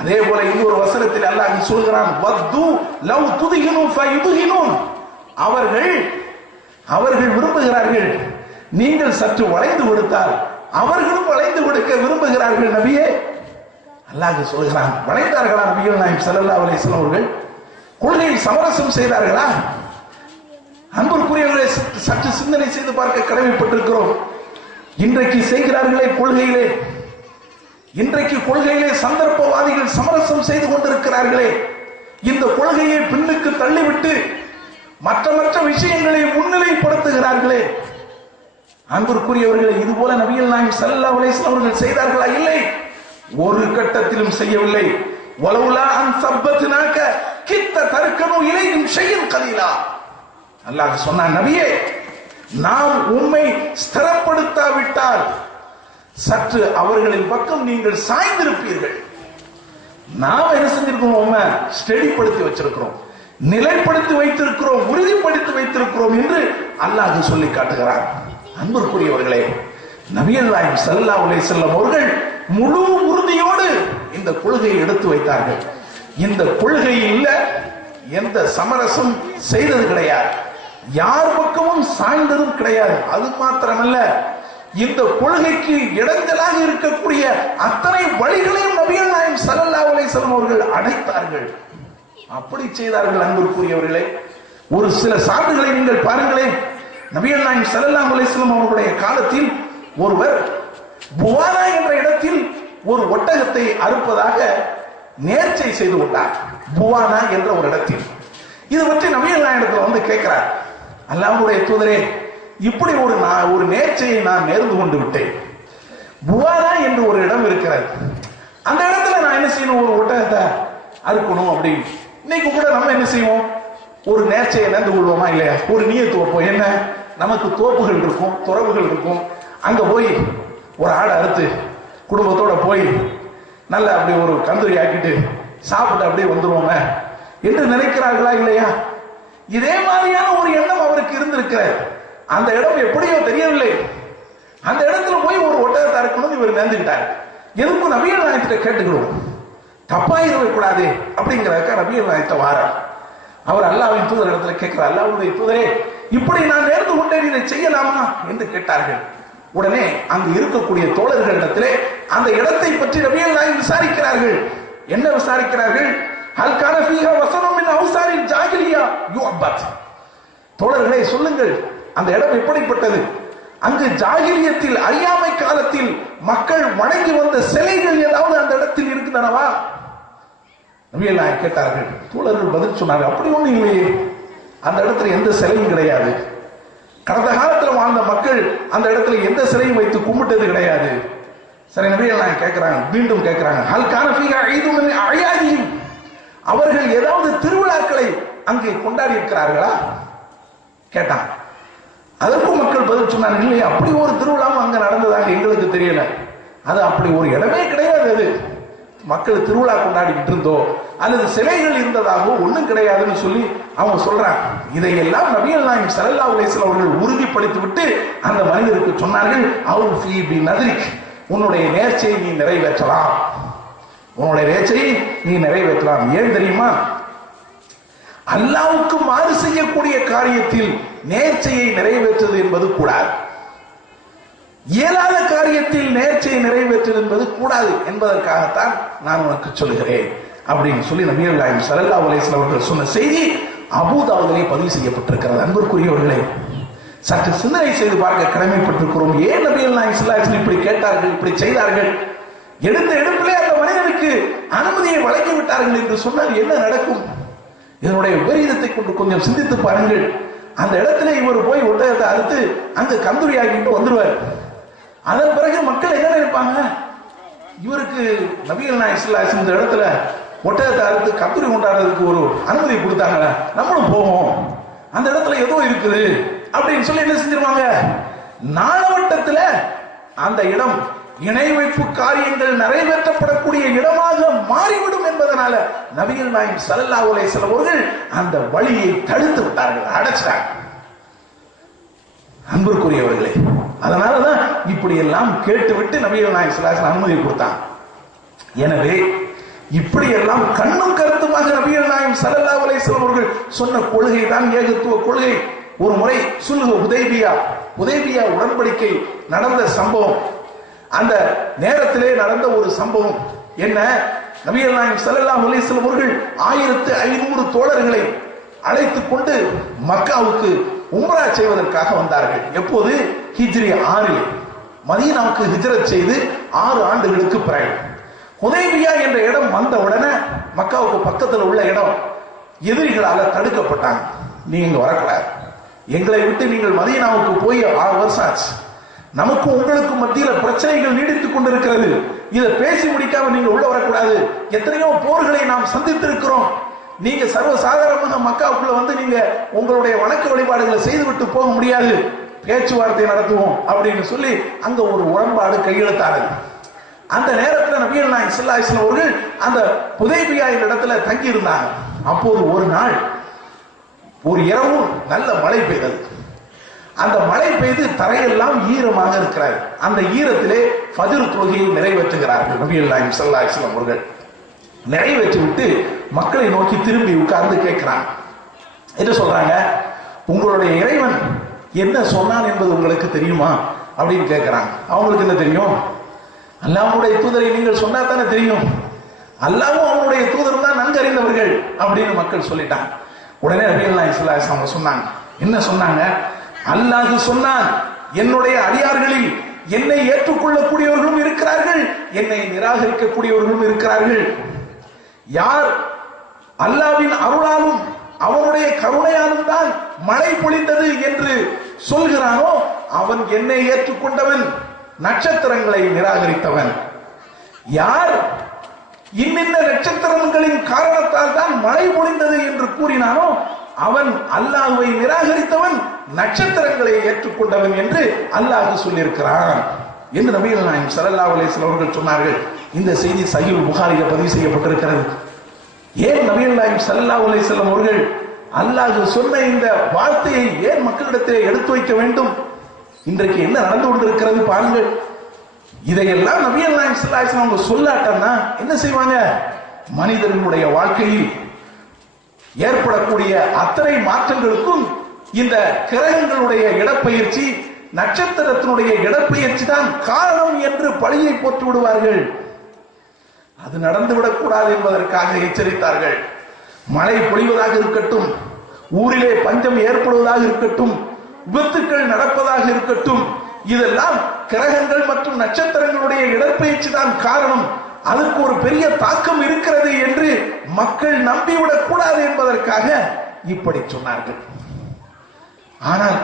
அதே போல இன்னொரு வசனத்தில் அல்லாஹ் சொல்கிறான், வத்து லவ் துதிகினு ஃபயுதுகினூன். அவர்கள் விரும்புகிறார்கள் நீங்கள் சற்று வளைந்து கொடுத்தால் அவர்களும் வளைந்து கொடுக்க விரும்புகிறார்கள் நபியே. அல்லாஹ் சொல்கிறான், வளைந்தார்களா நபிகள் நாயகம் ஸல்லல்லாஹு அலைஹி வஸல்லம் அவர்கள்? கொள்கையில் சமரசம் செய்தார்களா? அன்பிற்குரியவர்களை சற்று சிந்தனை செய்து பார்க்க கடமைப்பட்டிருக்கிறோம். இன்றைக்கு செய்கிறார்களே கொள்கையிலே, இன்றைக்கு கொள்கையிலே சந்தர்ப்பவாதிகள் சமரசம் செய்து கொண்டிருக்கிறார்களே, இந்த கொள்கையை பின்னுக்கு தள்ளிவிட்டு மற்ற விஷயங்களை முன்னிலைப்படுத்துகிறார்களே. அன்பிற்குரியவர்களை, இது போல நபிகள் நாயகம் ஸல்லல்லாஹு அலைஹி வஸல்லம் அவர்கள் செய்தார்களா? இல்லை, ஒரு கட்டத்திலும் செய்யவில்லை. வலவுலா அன் சப்பத்னாக கித்த தர்கனு இலைஹிம் ஷையன் கலீலா. அல்லாஹ் சொன்னான், நபியே, நாம் உம்மை ஸ்திரப்படுத்தாவிட்டால் சற்று அவர்களின் பக்கம் நீங்கள் சாய்ந்திருப்பீர்கள். நாம் என்ன செஞ்சிருக்கோம்? உம்மை ஸ்டெடிப்படுத்தி வச்சிருக்கிறோம், நிலைப்படுத்தி வைத்திருக்கிறோம், உறுதிப்படுத்தி வைத்திருக்கிறோம் என்று அல்லாஹ் சொல்லி காட்டுகிறார். அன்பிற்குரியவர்களே, நபிகள் நாயகம் ஸல்லல்லாஹு அலைஹி வஸல்லம் அவர்கள் முழு உறுதியோடு இந்த கொள்கையை எடுத்து வைத்தார்கள். இந்த கொள்கையில் எந்த சமரசம் செய்தது கிடையாது, யார் பக்கமும் சாய்ந்ததும் கிடையாது. அது மாத்திரமல்ல, இந்த கொள்கைக்கு இடைஞ்சலாக இருக்கக்கூடிய அத்தனை வழிகளையும் நபிகள் நாயகம் ஸல்லல்லாஹு அலைஹி வஸல்லம் அவர்கள் அடைத்தார்கள். அப்படி செய்தார்கள். அன்பிற்குரியவர்களே, ஒரு சில சான்றுகளை நீங்கள் பாருங்களேன். நபிகள் நாயகம் ஸல்லல்லாஹு அலைஹி வஸல்லம் அவர்களுடைய காலத்தில் ஒருவர் புவானா என்ற இடத்தில் ஒரு ஒட்டகத்தை அறுப்பதாக நேர்ச்சை செய்து கொண்டார். புவானா என்ற ஒரு இடத்தில் இது பற்றி நபிகள் நாயகத்தில் வந்து கேட்கிறார், அல்லாஹ்வுடைய தூதரே, இப்படி ஒரு நேர்ச்சையை நான் நேர்ந்து கொண்டு விட்டேன். புவானா என்று ஒரு இடம் இருக்கிறது, அந்த இடத்துல நான் என்ன செய்யணும்? ஒரு ஒட்டகத்தை அறுக்கணும் அப்படின்னு. இன்னைக்கு கூட நம்ம என்ன செய்வோம்? ஒரு நேர்ச்சையை நேர்ந்து கொள்வோமா இல்லையா? ஒரு நியத்து வைப்போம். என்ன, நமக்கு தோப்புகள் இருக்கும், துறவுகள் இருக்கும், அங்க போய் ஒரு ஆடை அறுத்து குடும்பத்தோட போய் நல்ல அப்படி ஒரு கந்தூரி ஆக்கிட்டு சாப்பிட்டு அப்படியே வந்துருவோங்க என்று நினைக்கிறார்களா இல்லையா? இதே மாதிரியான ஒரு எண்ணம் அவருக்கு இருந்திருக்கிறார். அந்த இடம் எப்படியோ தெரியவில்லை, அந்த இடத்துல போய் ஒரு ஒட்டகத்தை அறுக்கணும் இவர் நேர்ந்துக்கிட்டார். எதுக்கும் நபிகள் நாயகத்தை கேட்டுக்கிறோம், தப்பாயிருக்கூடாது அப்படிங்கிறதுக்காக நபிகள் நாயகத்தை வாரார். அவர் அல்லாஹ்வின் தூதர் இடத்துல கேட்கிறார், அல்லாஹ்வுடைய தூதரே, இப்படி நான் நேர்ந்து கொண்டேன், இதை செய்யலாமா என்று கேட்டார்கள். உடனே அங்கு இருக்கக்கூடிய தோழர்களிடத்திலே அந்த இடத்தை பற்றி நபிகள் நாயகம் விசாரிக்கிறார்கள். என்ன விசாரிக்கிறார்கள்? ஹல் கான ஃபீஹா வஸனும் மின் அவ்சாரில் ஜாஹிலியா யுஅபத். தோழர்களே சொல்லுங்கள், அந்த இடம் எப்படிப்பட்டது? அங்கு ஜாகிலியத்தில் அறியாமை காலத்தில் மக்கள் வணங்கி வந்த சிலைகள் ஏதாவது அந்த இடத்தில் இருக்கின்றனவா? நபிகள் நாயகம் கேட்டார்கள். தோழர்கள் பதில் சொன்னார்கள், அப்படி ஒன்றும் இல்லையே, அந்த இடத்துல எந்த சிலையும் கிடையாது. கடந்த காலத்தில் வாழ்ந்த மக்கள் அந்த இடத்துல எந்த சிலையும் வைத்து கும்பிட்டது கிடையாது. சரி, நபிகள் நாயகம் கேட்கிறாங்க, மீண்டும் கேட்கிறாங்க, ஹல் கான ஃபீஹா ஈதும் மின் அயாதிஹிம், அவர்கள் ஏதாவது திருவிழாக்களை அங்கே கொண்டாடி இருக்கிறார்களா கேட்டான். அதற்கும் மக்கள் பதில் சொன்னாங்க, இல்லை, அப்படி ஒரு திருவிழாவும் அங்க நடந்ததாக எங்களுக்கு தெரியல, அது அப்படி ஒரு இடமே கிடையாது, அது மக்கள் திருவிழா கொண்டாடிக்கிட்டு இருந்தோ அல்லது சிலைகள் இருந்ததாகவோ ஒன்றும் கிடையாதுன்னு சொல்லி அவங்க சொல்றாங்க. இதையெல்லாம் நபிகள் நாயகம் ஸல்லல்லாஹு அலைஹி வஸல்லம் அவர்கள் உறுதிப்படுத்தி விட்டு அந்த மனிதருக்கு சொன்னார்கள், அவுஃபி பி நத்ரிக், உன்னுடைய நேர்ச்சையை நீ நிறைவேற்றலாம், உன்னுடைய நேர்ச்சையை நீ நிறைவேற்றலாம். ஏன் தெரியுமா? அல்லாஹ்வுக்கு மாறு செய்யக்கூடிய காரியத்தில் நேர்ச்சையை நிறைவேற்றுவது என்பது கூடாது, இயலாத காரியத்தில் நேர்ச்சையை நிறைவேற்றுவது என்பது கூடாது என்பதற்காகத்தான் நான் உனக்கு சொல்லுகிறேன் அப்படின்னு சொல்லி நபிகள் நாயகம் ஸல்லல்லாஹு அலைஹி வஸல்லம் அவர்கள் சொன்ன செய்தி அபூதாவுதிலே பதிவு செய்யப்பட்டிருக்கிறது. அன்பிற்குரியவர்களே, சற்று சிந்தனை செய்து பார்க்க கடமைப்பட்டிருக்கிறோம். ஏன் நபிகள் நாயகம் ஸல்லல்லாஹு அலைஹி வஸல்லம் இப்படி கேட்டார்கள், இப்படி செய்தார்கள்? எடுத்த எடுப்பிலே அந்த மனிதனுக்கு அனுமதியை வழங்கி விட்டார்கள் என்று சொன்னால் என்ன நடக்கும்? இதனுடைய விபரீதத்தை கொண்டு கொஞ்சம் சிந்தித்து பாருங்கள். அந்த இடத்துல இவர் போய் ஒட்டகத்தை அறுத்து அங்க கந்தூரி ஆகிட்டு வந்துருவார். அதன் பிறகு மக்கள் என்ன நினைப்பாங்க? இவருக்கு நபிகள் நாயகம் ஸல்லல்லாஹு அலைஹி வஸல்லம் இந்த இடத்துல ஒட்டகத்தை அறுத்து கந்தூரி கொண்டாடுறதுக்கு ஒரு அனுமதி கொடுத்தாங்க, நம்மளும் போவோம், அந்த இடத்துல ஏதோ இருக்குது அப்படின்னு சொல்லி என்ன செஞ்சிருவாங்க? நாளவட்டத்துல அந்த இடம் இணை வைப்பு காரியங்கள் நிறைவேற்றப்படக்கூடிய இடமாக மாறிவிடும் என்பதனால நபிகள் நாயகம் ஸல்லல்லாஹு அலைஹி வஸல்லம் அவர்கள் அந்த வழியை தடுத்து விட்டார்கள், அடைச்சிட்டாங்க. அன்பிற்குரியவர்களே, அதனாலதான் இப்படி எல்லாம் கேட்டுவிட்டு நபிகள் நாயகம் ஸல்லல்லாஹு அலைஹி வஸல்லம் அனுமதி கொடுத்தாங்க. எனவே இப்படி எல்லாம் கண்ணும் கருத்துமாக நபிகள் நாயகம் ஸல்லல்லாஹு அலைஹி வஸல்லம் அவர்கள் சொன்ன கொள்கை தான் ஏகத்துவ கொள்கை. ஒரு முறை சுல்ஹு ஹுதைபியா உடன்படிக்கை நடந்த சம்பவம், அந்த நேரத்திலே நடந்த ஒரு சம்பவம் என்ன? நபிகள் நாயகம் ஸல்லல்லாஹு அலைஹி வஸல்லம் அவர்கள் 1500 தோழர்களை அழைத்துக் கொண்டு மக்காவுக்கு உம்ரா செய்வதற்காக வந்தார்கள். எப்போது? ஹிஜ்ரி 6 மதீனாவுக்கு ஹிஜ்ரத் செய்து 6 ஆண்டுகளுக்கு பிறகு ஹுதைபியா என்ற இடம் வந்த உடனே மக்காவுக்கு பக்கத்தில் உள்ள இடம் எதிரிகளால தடுக்கப்பட்டாங்க. நீங்க வரக்கூடாது, எங்களை விட்டு நீங்கள் மதீனாவுக்கு போய் 6 வருஷம் ஆச்சு, நமக்கு உங்களுக்கு மத்தியில பிரச்சனைகள் நீடித்துக் கொண்டிருக்கிறது, இதை பேசி முடிக்காம நீங்க உள்ள வரக்கூடாது, எத்தனையோ போர்களை நாம் சந்தித்திருக்கிறோம், நீங்க சர்வசாதாரணமாக மக்காவுக்குள்ள வந்து நீங்க உங்களுடைய வணக்க வழிபாடுகளை செய்துவிட்டு போக முடியாது, பேச்சுவார்த்தை நடத்துவோம் அப்படின்னு சொல்லி அங்க ஒரு உடன்பாடு கையெழுத்தானது. அந்த நேரத்தில் நபிகள் நாயகம் ஸல்லல்லாஹு அலைஹி வஸல்லம் அவர்கள் அந்த ஹுதைபியா என்ற இடத்துல தங்கி இருந்தாங்க. அப்போது ஒரு நாள் ஒரு இரவு நல்ல மழை பெய்தது. அந்த மழை பெய்து தரையெல்லாம் ஈரமாக இருக்கிறார். அந்த ஈரத்திலே ஃபஜ்ர் தொழுகையை நிறைவேற்றுகிறார்கள் நபிகள் நாயகம் ஸல்லல்லாஹு அலைஹி வஸல்லம் அவர்கள். நிறைவேற்றி விட்டு மக்களை நோக்கி திரும்பி உட்கார்ந்து கேட்கிறாங்க. என்ன சொல்றாங்க? உங்களுடைய இறைவன் என்ன சொன்னான் என்பது உங்களுக்கு தெரியுமா அப்படின்னு கேட்கிறாங்க. அவங்களுக்கு என்ன தெரியும்? அல்லாஹ்வுடைய தூதரை நீங்கள் சொன்னா தானே தெரியும், அல்லாஹ்வும் அவனுடைய தூதரும் தான் நன்கு அறிந்தவர்கள் அப்படின்னு மக்கள் சொல்லிட்டாங்க. உடனே நபிகள் நாயகம் ஸல்லல்லாஹு அலைஹி வஸல்லம் சொன்னாங்க. என்ன சொன்னாங்க? அல்லாஹ் சொன்னான், என்னுடைய அடியார்களில் என்னை ஏற்றுக்கொள்ளக்கூடியவர்களும் இருக்கிறார்கள், என்னை நிராகரிக்கக்கூடியவர்களும் இருக்கிறார்கள். யார் அல்லாஹ்வின் அருளாலும் அவனுடைய கருணையாலும் தான் மழை பொழிந்தது என்று சொல்கிறானோ அவன் என்னை ஏற்றுக்கொண்டவன், நட்சத்திரங்களை நிராகரித்தவன். யார் இன்னின்ன நட்சத்திரங்களின் காரணத்தால் தான் மழை பொழிந்தது என்று கூறினானோ அவன் அல்லாஹ்வை நிராகரித்தவன், நட்சத்திரங்களை ஏற்றுக்கொண்டவன் என்று அல்லாஹ் சொல்லியிருக்கிறான் என்று நபிகள் நாயகம் ஸல்லல்லாஹு அலைஹி வஸல்லம் அவர்கள் சொன்னார்கள். இந்த செய்தி சஹீஹ் புகாரியில் பதிவு செய்யப்பட்டிருக்கிறது. ஏன் நபிகள் நாயகம் ஸல்லல்லாஹு அலைஹி வஸல்லம் அவர்கள் அல்லாஹ் சொன்ன இந்த வார்த்தையை ஏன் மக்களிடத்திலே எடுத்து வைக்க வேண்டும்? இன்றைக்கு என்ன நடந்து கொண்டிருக்கிறது பாருங்கள். இதையெல்லாம் நபிகள் நாயகம் ஸல்லல்லாஹு அலைஹி வஸல்லம் அவங்க சொல்லாட்டன்னா என்ன செய்வாங்க? மனிதர்களுடைய வாழ்க்கையில் ஏற்படக்கூடிய அத்தனை மாற்றங்களுக்கும் இந்த கிரகங்களுடைய இடப்பெயர்ச்சி, நட்சத்திரத்தினுடைய இடப்பெயர்ச்சி தான் காரணம் என்று பழியை போட்டு விடுவார்கள். அது நடந்துவிடக் கூடாது என்பதற்காக எச்சரித்தார்கள். மழை பொழிவதாக இருக்கட்டும், ஊரிலே பஞ்சம் ஏற்படுவதாக இருக்கட்டும், விபத்துக்கள் நடப்பதாக இருக்கட்டும், இதெல்லாம் கிரகங்கள் மற்றும் நட்சத்திரங்களுடைய இடற்பெயர்ச்சி தான் காரணம், அதுக்கு ஒரு பெரிய தாக்கம் இருக்கிறது என்று மக்கள் நம்பிவிடக் கூடாது என்பதற்காக இப்படி சொன்னார்கள். ஆனால்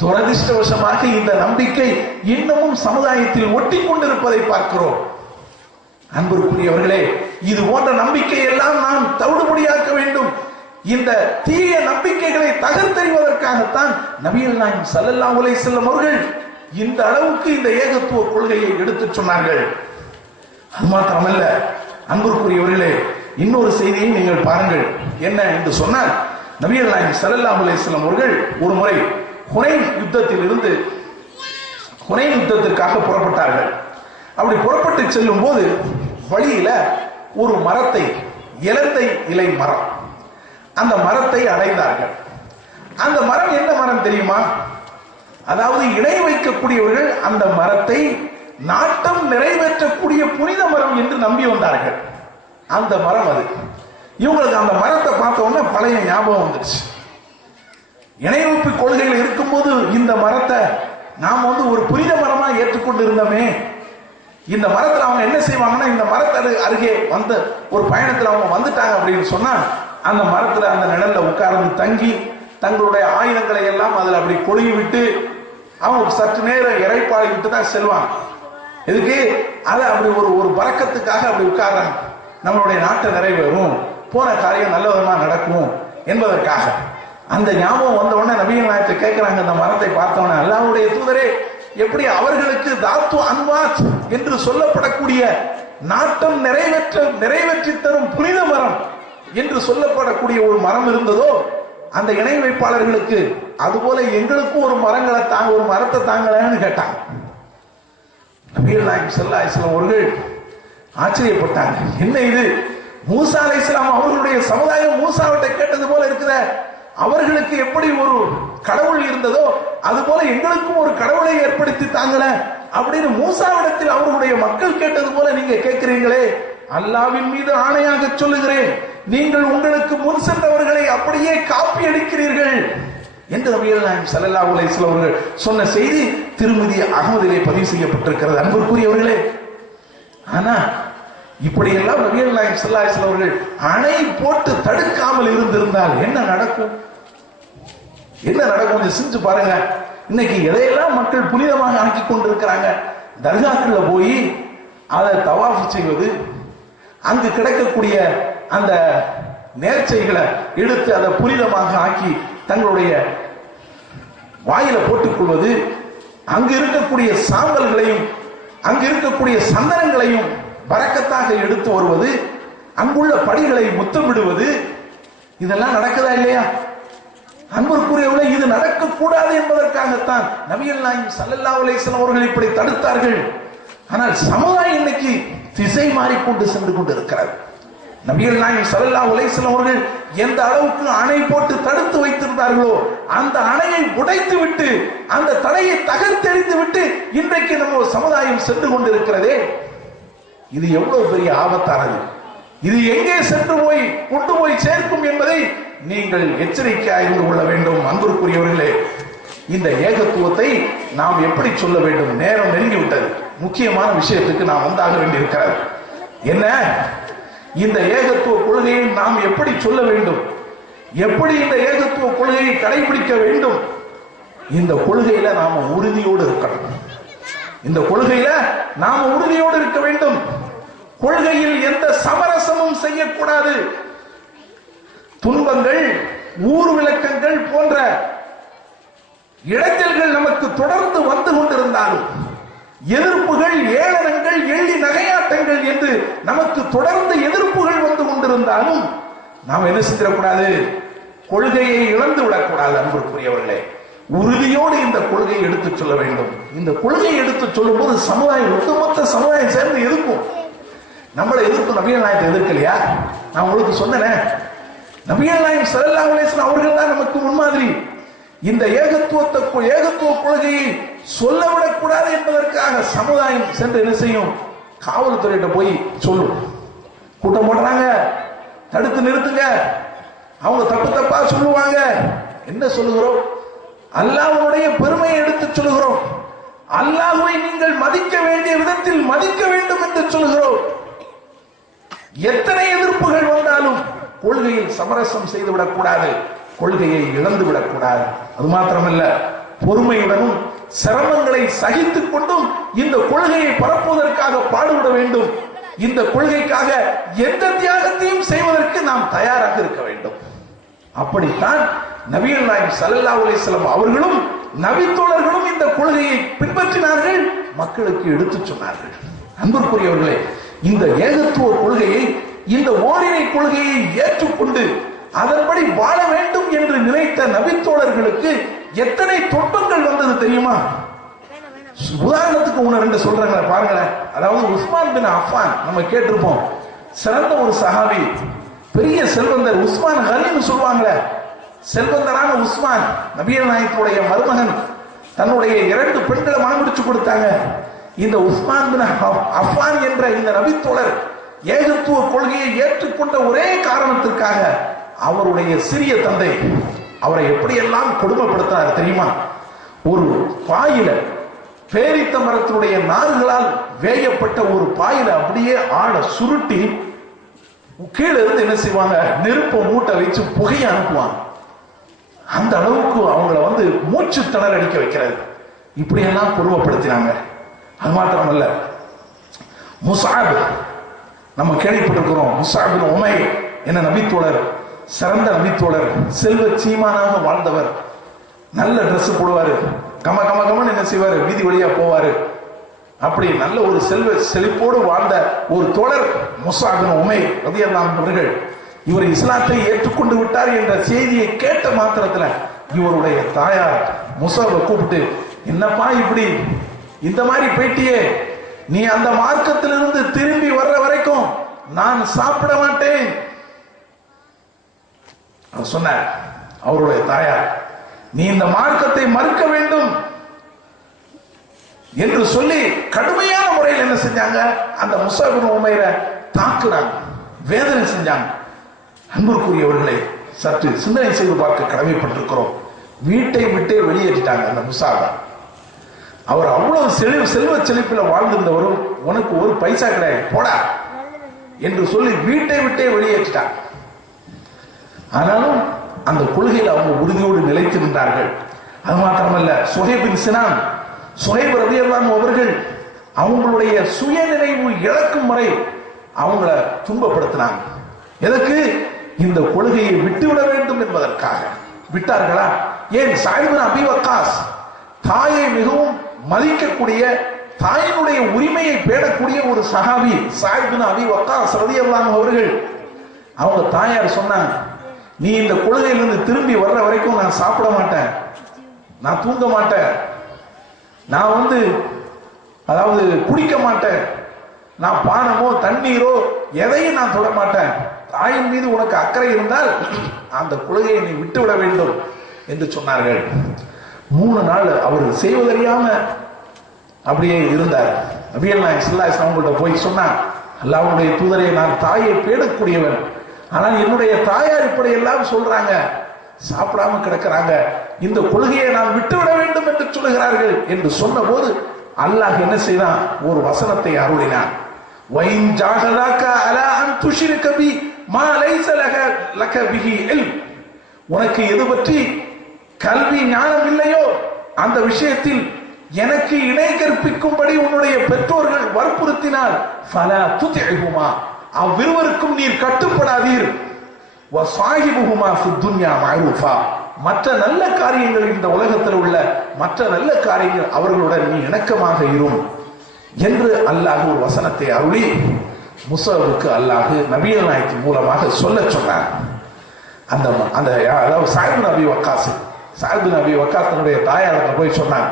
துரதிர்ஷ்டவசமாக இந்த நம்பிக்கை இன்னமும் சமுதாயத்தில் ஒட்டி கொண்டிருப்பதை பார்க்கிறோம். அன்பிற்குரியவர்களே, இது போன்ற நம்பிக்கை எல்லாம் நாம் தவிடுபடியாக்க வேண்டும். இந்த தீய நம்பிக்கைகளை தகர்த்தெறிவதற்காகத்தான் நபிகள் நாயகம் ஸல்லல்லாஹு அலைஹி வஸல்லம் அவர்கள் இந்த அளவுக்கு இந்த ஏகத்துவ கொள்கையை எடுத்துச் சொன்னார்கள். அது மாத்திரமல்ல, அன்பிற்குரியவர்களே, இன்னொரு செய்தியை நீங்கள் பாருங்கள். என்ன என்று சொன்னால், நபிகள் நாயகம் ஸல்லல்லாஹு அலைஹி வஸல்லம் அவர்கள் ஒரு முறை ஹுனைன் யுத்தத்திற்காக புறப்பட்டார்கள். அப்படி புறப்பட்டு செல்லும் போது வழியில ஒரு மரத்தை, இலந்தை இலை மரம், அந்த மரத்தை அடைந்தார்கள். அந்த மரம் என்ன மரம் தெரியுமா? அதாவது இணை வைக்கக்கூடியவர்கள் அந்த மரத்தை நாட்டம் நிறைவேற்றக்கூடிய புனித மரம் என்று நம்பி வந்தார்கள். அந்த மரம் அது. இவங்களுக்கு அந்த மரத்தை பார்த்த உடனே பழைய ஞாபகம் வந்துடுச்சு. இணை வைப்பு கொள்கையில் இருக்கும்போது இந்த மரத்தை நாம் ஒரு புனித மரமா ஏற்றுக்கொண்டு இருந்தோமே, இந்த மரத்தில் அவங்க என்ன செய்வாங்கன்னா, இந்த மரத்து அருகே வந்த ஒரு பயணத்தில் அவங்க வந்துட்டாங்க அப்படின்னு சொன்னா, அந்த மரத்துல அந்த நிழல்ல உட்கார்ந்து தங்கி தங்களுடைய ஆயுதங்களை எல்லாம் அதில் அப்படி கொழுகி விட்டு அவங்க சற்று நேரம் இறைப்பாடி விட்டு தான் செல்வாங்க. இதுக்கு அதை அப்படி ஒரு பறக்கத்துக்காக அப்படி உட்கார்றாங்க. நம்மளுடைய நாட்டை நிறைவேறும், போன காரியம் நல்ல விதமா நடக்கும் என்பதற்காக. அந்த ஞாபகம் வந்த உடனே நபிகள் நாயகத்தை கேட்கிறாங்க, அந்த மரத்தை பார்த்தவொடனே, அல்லாஹ்வுடைய தூதரே, எப்படி அவர்களுக்கு தாத்து அன்வாத் என்று சொல்லப்படக்கூடிய நாட்டம் நிறைவேற்றி தரும் புனித மரம் என்று சொல்லப்படக்கூடிய ஒரு மரம் இருந்ததோ, அந்த இணை வைப்பாளர்களுக்கு அதுபோல எங்களுக்கும் ஒரு மரத்தை தாங்கலன்னு கேட்டாங்க. நபிகள் நாயகம் ஸல்லல்லாஹு அலைஹி வஸல்லம் அவர்கள் ஆச்சரியப்பட்டாங்க. என்ன இது, மூசா அலைஹிஸ்ஸலாம் அவர்களுடைய சமுதாயம் மூசாவிட்ட கேட்டது போல இருக்குத, அவர்களுக்கு எப்படி ஒரு கடவுள் இருந்ததோ அதுபோல எங்களுக்கும் ஒரு கடவுளை ஏற்படுத்தி தாங்கல அப்படின்னு மூசாவிடத்தில் அவர்களுடைய மக்கள் கேட்டது போல நீங்க கேட்கிறீங்களே, அல்லாஹ்வின் மீது ஆணையாக சொல்லுகிறேன், நீங்கள் உங்களுக்கு முன் சென்றவர்களை அப்படியே காப்பி அடிக்கிறீர்கள் என்று நபிகள் நாயகம் ஸல்லல்லாஹு அலைஹி வஸல்லம் அவர்கள் சொன்ன செய்தி திருமதி அகமதிலே பதிவு செய்யப்பட்டிருக்கிறது. அன்பிற்குரியவர்களே, ஆனா இப்படியெல்லாம் நபிகள் நாயகம் ஸல்லல்லாஹு அலைஹி வஸல்லம் அவர்கள் அணை போட்டு தடுக்காமல் இருந்திருந்தால் என்ன நடக்கும்? செஞ்சு பாருங்க. இன்னைக்கு எதையெல்லாம் மக்கள் புனிதமாக ஆக்கி கொண்டிருக்கிறாங்க. தர்காக்குள்ள போய் அதை தவாஃப் செய்வது, அங்கு கிடைக்கக்கூடிய அந்த நேர்ச்சைகளை எடுத்து அதை புனிதமாக ஆக்கி தங்களுடைய வாயில போட்டுக் கொள்வது, அங்கு இருக்கக்கூடிய சாம்பல்களையும் அங்கு இருக்கக்கூடிய சந்தனங்களையும் பரக்கத்தாக எடுத்து வருவது, அங்குள்ள படிகளை முத்தமிடுவது, இதெல்லாம் நடக்குதா இல்லையா? அன்பிற்குரியவர்களே, இது நடக்கக்கூடாது என்பதற்காகத்தான் நபிகள் நாயகம் ஸல்லல்லாஹு அலைஹி வஸல்லம் அவர்கள் இப்படி தடுத்தார்கள். ஆனால் சமுதாயம் இன்னைக்கு திசை மாறிக்கொண்டு சென்று கொண்டு இருக்கிறது. நபிகள் நாயகம் ஸல்லல்லாஹு அலைஹி வஸல்லம் அவர்கள் எந்த அளவுக்கு அணை போட்டு தடுத்து வைத்திருந்தார்களோ அந்த அணையை உடைத்து விட்டு, அந்த தடையை தகர்த்தெறிந்து விட்டு இன்றைக்கு நம்ம சமுதாயம் சென்று கொண்டிருக்கிறதே, இது எவ்வளவு பெரிய ஆபத்தானது. இது எங்கே சென்று கொண்டு போய் சேர்க்கும் என்பதை நீங்கள் எச்சரிக்கையாக இருந்து கொள்ள வேண்டும். அன்பிற்குரியவர்களே, இந்த ஏகத்துவத்தை நாம் எப்படி சொல்ல வேண்டும்? நேரம் நெருங்கிவிட்டது. முக்கியமான விஷயத்துக்கு நாம் வந்தாக வேண்டியிருக்கிறது. என்ன, இந்த ஏகத்துவ கொள்கையை நாம் எப்படி சொல்ல வேண்டும்? எப்படி இந்த ஏகத்துவ கொள்கையை கடைபிடிக்க வேண்டும்? இந்த கொள்கையில நாம உறுதியோடு இருக்கணும். இந்த கொள்கையில நாம உறுதியோடு இருக்க வேண்டும். கொள்கையில் எந்த சமரசமும் செய்யக்கூடாது. துன்பங்கள், ஊர் விளக்கங்கள் போன்ற இடைஞ்சல்கள் நமக்கு தொடர்ந்து வந்து கொண்டிருந்தாலும், எதிர்ப்புகள், ஏளனங்கள், எள்ளி நகையாட்டங்கள் என்று நமக்கு தொடர்ந்து எதிர்ப்புகள் வந்து கொண்டிருந்தாலும் நாம் என்ன செஞ்சிடக்கூடாது? கொள்கையை இழந்து விடக்கூடாது. அன்புக்குரியவர்களே, உறுதியோடு இந்த கொள்கையை எடுத்துச் சொல்ல வேண்டும். இந்த கொள்கையை எடுத்துச் சொல்லும் போது சமுதாயம், ஒட்டுமொத்த சமுதாயம் சேர்ந்து எதிர்க்கும். நம்மளை எதிர்க்கும். நபிகள் நாயகத்தை எதிர்க்கலையா? நான் உங்களுக்கு சொன்னேன், நபிகள் நாயகம் ஸல்லல்லாஹு அலைஹி வஸல்லம் அவர்கள் தான் நமக்கு முன்மாதிரி. இந்த ஏகத்துவ கொள்கையை சொல்லவிடக்கூடாது என்பதற்காக சமுதாயம் சென்று என்ன செய்யும்? காவல்துறையிட்ட போய் சொல்லும். கூட்டம் போடுறாங்க, தடுத்து நிறுத்துங்க, அவங்க தப்பு தப்பா சொல்லுவாங்க. என்ன சொல்லுகிறோம்? அல்லாஹ்வுடைய பெருமையை எடுத்து சொல்லுகிறோம். அல்லாஹ்வை நீங்கள் மதிக்க வேண்டிய விதத்தில் மதிக்க வேண்டும் என்று சொல்கிறோம். எத்தனை எதிர்ப்புகள் வந்தாலும் கொள்கையில் சமரசம் செய்து விடக்கூடாது, கொள்கையை இழந்து விடக்கூடாது. அது மாத்திரமல்ல, பொறுமையுடனும் சிரமங்களை சகித்துக் கொண்டும் இந்த கொள்கையை பரப்புவதற்காக பாடுபட வேண்டும். இந்த கொள்கைக்காக எந்த தியாகத்தையும் செய்வதற்கு நாம் தயாராக இருக்க வேண்டும். அப்படித்தான் நபிகள் நாயகம் ஸல்லல்லாஹு அலைஹி வஸல்லம் அவர்களும் நபித்தோழர்களும் இந்த கொள்கையை பின்பற்றினார்கள், மக்களுக்கு எடுத்துச் சொன்னார்கள். அன்பிற்குரியவர்களே, இந்த ஏகத்துவ கொள்கையை, இந்த ஓரிரை கொள்கையை ஏற்றுக்கொண்டு அதன்படி வாழ வேண்டும் என்று நினைத்த நபித்தோழர்களுக்கு எத்தனை துன்பங்கள் வந்தது தெரியுமா? உதாரணத்துக்கு ஒன்று ரெண்டு சொல்றாங்க பாருங்களேன். அதாவது உஸ்மான் பின் அஃபான் நம்ம கேட்டிருப்போம், சிறந்த ஒரு சஹாபி, பெரிய செல்வந்தர். உஸ்மான் கனின்னு சொல்லுவாங்களே, செல்வந்தரான உஸ்மான் நபிகள் நாயகத்துடைய மருமகன். தன்னுடைய 2 பெண்களை மணமுடிச்சு கொடுத்தாங்க. இந்த உஸ்மான் பின் அஃபான் என்ற இந்த நபித்தோழர் ஏகத்துவ கொள்கையை ஏற்றுக்கொண்ட ஒரே காரணத்திற்காக அவருடைய சிறிய தந்தை அவரை எப்படியெல்லாம் கொடுமைப்படுத்தினார் தெரியுமா? ஒரு பாயில, பேரித்த மரத்தினுடைய நார்களால் வேயப்பட்ட ஒரு பாயில அப்படியே ஆட சுருட்டி கீழே இருந்து என்ன செய்வாங்க, நெருப்பை மூட்டை வச்சு புகையை அனுப்புவாங்க. அந்த அளவுக்கு அவங்கள மூச்சு திணற அடிக்க வைக்கிறது. இப்படியெல்லாம் கொடுமைப்படுத்தினாங்க. அது மாத்திரமல்ல, முஸஅப் நம்ம கேள்விப்பட்டிருக்கிறோம். முஸஅப் பின் உமைர் என்ன நபித்தோழர், சிறந்த நபித்தோழர், செல்வ சீமானாக வாழ்ந்தவர். நல்ல ட்ரெஸ் போடுவாரு, கம கம கமன்னு என்ன செய்வாரு, வீதி வழியா போவாரு. அப்படி நல்ல ஒரு செல்வ செழிப்போடு வாழ்ந்த ஒரு தோழர் முஸஅப் பின் உமைர் ரலியல்லாஹு அவர்கள். இவர் இஸ்லாத்தை ஏற்றுக்கொண்டு விட்டார் என்ற செய்தியை கேட்ட மாத்திரத்துல இவருடைய தாயார் முஸஅபை கூப்பிட்டு, என்னப்பா இப்படி இந்த மாதிரி போயிட்டியே, நீ அந்த மார்க்கத்திலிருந்து திரும்பி வர்ற வரைக்கும் நான் சாப்பிட மாட்டேன் சொன்னார். அவருடைய தாயார், நீ இந்த மார்க்கத்தை மறுக்க வேண்டும் என்று சொல்லி கடுமையான முறையில் என்ன செஞ்சாங்க, அந்த முஸஅப் பின் உமைரை தாக்குறாங்க, வேதனை செஞ்சாங்க. அன்பிற்குரியவர்களை சற்று சிந்தனை செய்து பார்க்க கடமைப்பட்டிருக்கிறோம். வீட்டை விட்டே வெளியேற்றிட்டாங்க அந்த முஸஅபை. அவர் அவ்வளவு செல்வ செழிப்பில் வாழ்ந்திருந்தவரும், உனக்கு ஒரு பைசா கிடையாது போடா என்று சொல்லி வீட்டை விட்டே வெளியேற்றிட்டாங்க. ஆனாலும் அந்த கொள்கையில் அவங்க உறுதியோடு நிலைத்து நின்றார்கள். அது மாத்திரமல்ல, சுஹைப் பின் சினான், சுஹைப் ரலியல்லாஹு அவர்கள் அவங்களுடைய சுயநினைவு இழக்கும் வரை அவங்கள துன்பப்படுத்தினாங்க. எதற்கு? இந்த கொள்கையை விட்டுவிட வேண்டும் என்பதற்காக. விட்டார்களா? ஏன்? ஸஅத் பின் அபீ வக்காஸ், தாயை மிகவும் மதிக்கக்கூடிய, தாயினுடைய உரிமையை பேணக்கூடிய ஒரு சஹாபி ஸஅத் பின் அபீ வக்காஸ் ரலியல்லாஹு அவர்கள், அவங்க தாயார் சொன்னாங்க, நீ இந்த கொள்கையிலிருந்து திரும்பி வர்ற வரைக்கும் நான் சாப்பிட மாட்டேன், நான் தூங்க மாட்டேன், நான் அதாவது குடிக்க மாட்டேன், நான் பானமோ தண்ணீரோ எதையும் நான் தொட மாட்டேன். தாயின் மீது உனக்கு அக்கறை இருந்தால் அந்த கொள்கையை நீ விட்டுவிட வேண்டும் என்று சொன்னார்கள். 3 நாள் அவர் செய்வதறியாம அப்படியே இருந்தார். நபிகள் நாயகம் ஸல்லல்லாஹு அலைஹி வஸல்லம் போய் சொன்னார், அல்லாஹ்வுடைய தூதரே, நான் தாயை பேடக்கூடியவன், ஆனால் என்னுடைய தாயார் இப்படி எல்லாம் சொல்றாங்க, சாப்பிடாம கிடக்கிறாங்க, இந்த கொள்கையை நான் விட்டுவிட வேண்டும் என்று சொல்லுகிறார்கள் என்று சொன்ன போது அல்லாஹ் என்ன செய்தான், ஒரு வசனத்தை அருளினான். வைன் ஜாஹதாக அலா அன் துஷ்ரிக பி மா லைஸ லக பிஹி இல்ம், உனக்கு எது பற்றி கல்வி ஞானம் இல்லையோ அந்த விஷயத்தில் எனக்கு இணை கற்பிக்கும்படி உன்னுடைய பெற்றோர்கள் வற்புறுத்தினால் ஃபலா துதிஹுமா, அவ்விருவருக்கும் நீர் கட்டுப்படாதீர். வஸாஹிபுஹுமா ஃபித் துன்யா மஅரூஃபா, மற்ற நல்ல காரியங்கள், இந்த உலகத்தில் உள்ள மற்ற நல்ல காரியங்கள் அவர்களுடன் நீ இணக்கமாக இரும் என்று அல்லாஹ் ஒரு வசனத்தை அருளி முஸஅபுக்கு அல்லாஹ் நபிகள் நாயகத்தின் மூலமாக சொல்ல சொன்னார். அதாவது ஸஅத் பின் அபீ வக்காஸ், ஸஅத் பின் அபீ வக்காஸ் தன்னுடைய தாயாருக்கு போய் சொன்னார்,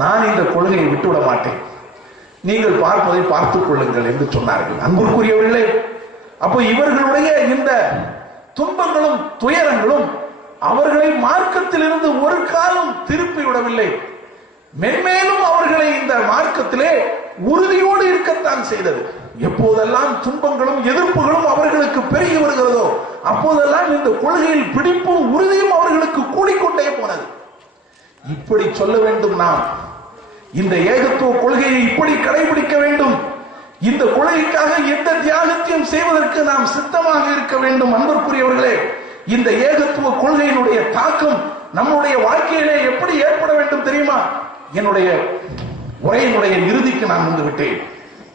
நான் இந்த கொள்கையை விட்டுவிட மாட்டேன், நீங்கள் பார்ப்பதை பார்த்துக் கொள்ளுங்கள் என்று சொன்னார்கள். அன்புக்குரியவர்களே, அப்போ இவர்களுடைய இந்த துன்பங்களும் துயரங்களும் அவர்களை மார்க்கத்திலிருந்து ஒரு காலம் திருப்பி விடவில்லை, மென்மேலும் அவர்களை இந்த மார்க்கத்திலே உறுதியோடு இருக்கத்தான் செய்தது. எப்போதெல்லாம் துன்பங்களும் எதிர்ப்புகளும் அவர்களுக்கு பெருகி வருகிறதோ அப்போதெல்லாம் இந்த கொள்கையில் பிடிப்பும் உறுதியும் அவர்களுக்கு கூடிக்கொண்டே போனது. இப்படி சொல்ல வேண்டும். நாம் இந்த ஏகத்துவ கொள்கையை இப்படி கடைபிடிக்க வேண்டும். இந்த கொள்கைக்காக எந்த தியாகத்தையும் செய்வதற்கு நாம் சித்தமாக இருக்க வேண்டும். அன்பிற்குரியவர்களே, இந்த ஏகத்துவ கொள்கையினுடைய தாக்கம் நம்முடைய வாழ்க்கையிலே எப்படி ஏற்பட வேண்டும் தெரியுமா? என்னுடைய உரையினுடைய இறுதிக்கு நான் வந்து விட்டேன்.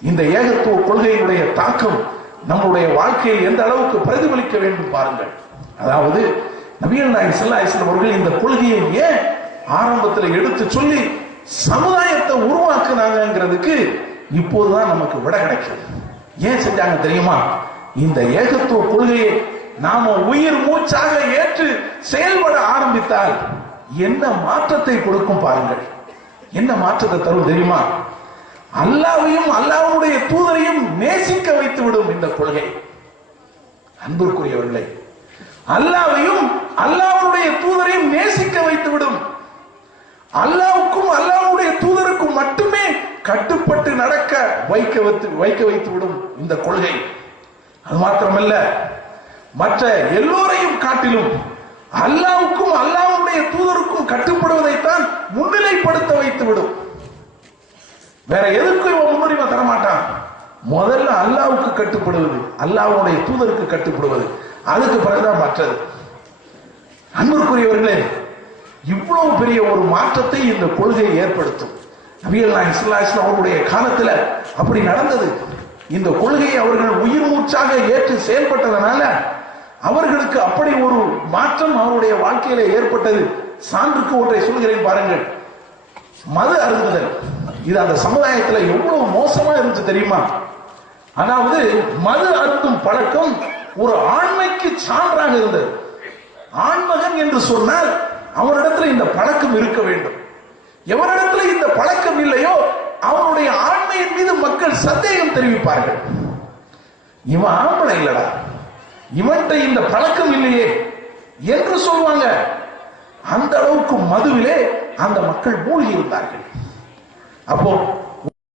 இந்த ஏகத்துவ கொள்கையினுடைய தாக்கம் நம்முடைய வாழ்க்கையில் எந்த அளவுக்கு பிரதிபலிக்க வேண்டும் பாருங்கள். அதாவது நபிகள் நாயகம் ஸல்லல்லாஹு அலைஹி வஸல்லம் அவர்கள் இந்த கொள்கையை ஏன் ஆரம்பத்தில் எடுத்து சொல்லி சமுதாயத்தை உருவாக்குனாங்கிறதுக்கு இப்போதுதான் நமக்கு விட கிடைக்கும். ஏன் செஞ்சாங்க தெரியுமா? இந்த ஏகத்துவ கொள்கையை நாம உயிர் மூச்சாக ஏற்று செயல்பட ஆரம்பித்தால் என்ன மாற்றத்தை கொடுக்கும் பாருங்கள். என்ன மாற்றத்தை தரும் தெரியுமா? அல்லாஹ்வையும் அல்லாஹ்வுடைய தூதரையும் நேசிக்க வைத்து விடும் இந்த கொள்கை. அன்பிற்குரியவர்களே, அல்லாஹ்வையும் அல்லாஹ்வுடைய தூதரையும் நேசிக்க வைத்து விடும். அல்லாஹ்வுக்கும் அல்லாஹ்வுடைய தூதருக்கும் மட்டுமே கட்டுப்பட்டு நடக்க வைக்க வைத்து விடும் இந்த கொள்கை. அது மாத்திரமல்ல, மற்ற எல்லோரையும் காட்டிலும் அல்லாஹ்வுக்கும் அல்லாஹ்வுடைய தூதருக்கும் கட்டுப்படுவதைத்தான் முன்னிலைப்படுத்த வைத்து விடும். வேற எதுக்கும் இவன் முன்னுரிமை தரமாட்டான். முதல்ல அல்லாஹ்வுக்கு கட்டுப்படுவது, அல்லாஹ்வுடைய தூதருக்கு கட்டுப்படுவது, அதுக்கு பிறகுதான் மற்றது. அன்பிற்குரியவர்களே, இவ்வளவு பெரிய ஒரு மாற்றத்தை இந்த கொள்கை ஏற்படுத்தும். நபிகள் நாயகம் ஸல்லல்லாஹு அலைஹி வஸல்லம் அவருடைய காலத்துல அப்படி நடந்தது. இந்த கொள்கையை அவர்கள் உயிர் மூச்சாக ஏற்று செயல்பட்டதனால அவர்களுக்கு அப்படி ஒரு மாற்றம் அவருடைய வாழ்க்கையில ஏற்பட்டது. சான்றுக்கு ஒன்றை சொல்கிறேன் பாருங்கள். மது அருந்துதல், இது அந்த சமுதாயத்துல எவ்வளவு மோசமா இருந்துச்சு தெரியுமா? அதாவது மது அருந்தும் பழக்கம் ஒரு ஆண்மைக்கு சான்றாக இருந்தது. ஆண்மகன் என்று சொன்னால் அவரிடத்துல இந்த பழக்கம் இருக்க வேண்டும். எவரிடத்துல இந்த பழக்கம் இல்லையோ அவனுடைய ஆண்மையின் மீது மக்கள் சந்தேகம் தெரிவிப்பார்கள். இவன் ஆம்பளை இல்லடா, இவன்கிட்ட இந்த பழக்கம் இல்லையே என்று சொல்வாங்க. அந்த அளவுக்கு மதுவிலே அந்த மக்கள் மூழ்கி இருந்தார்கள். அப்போ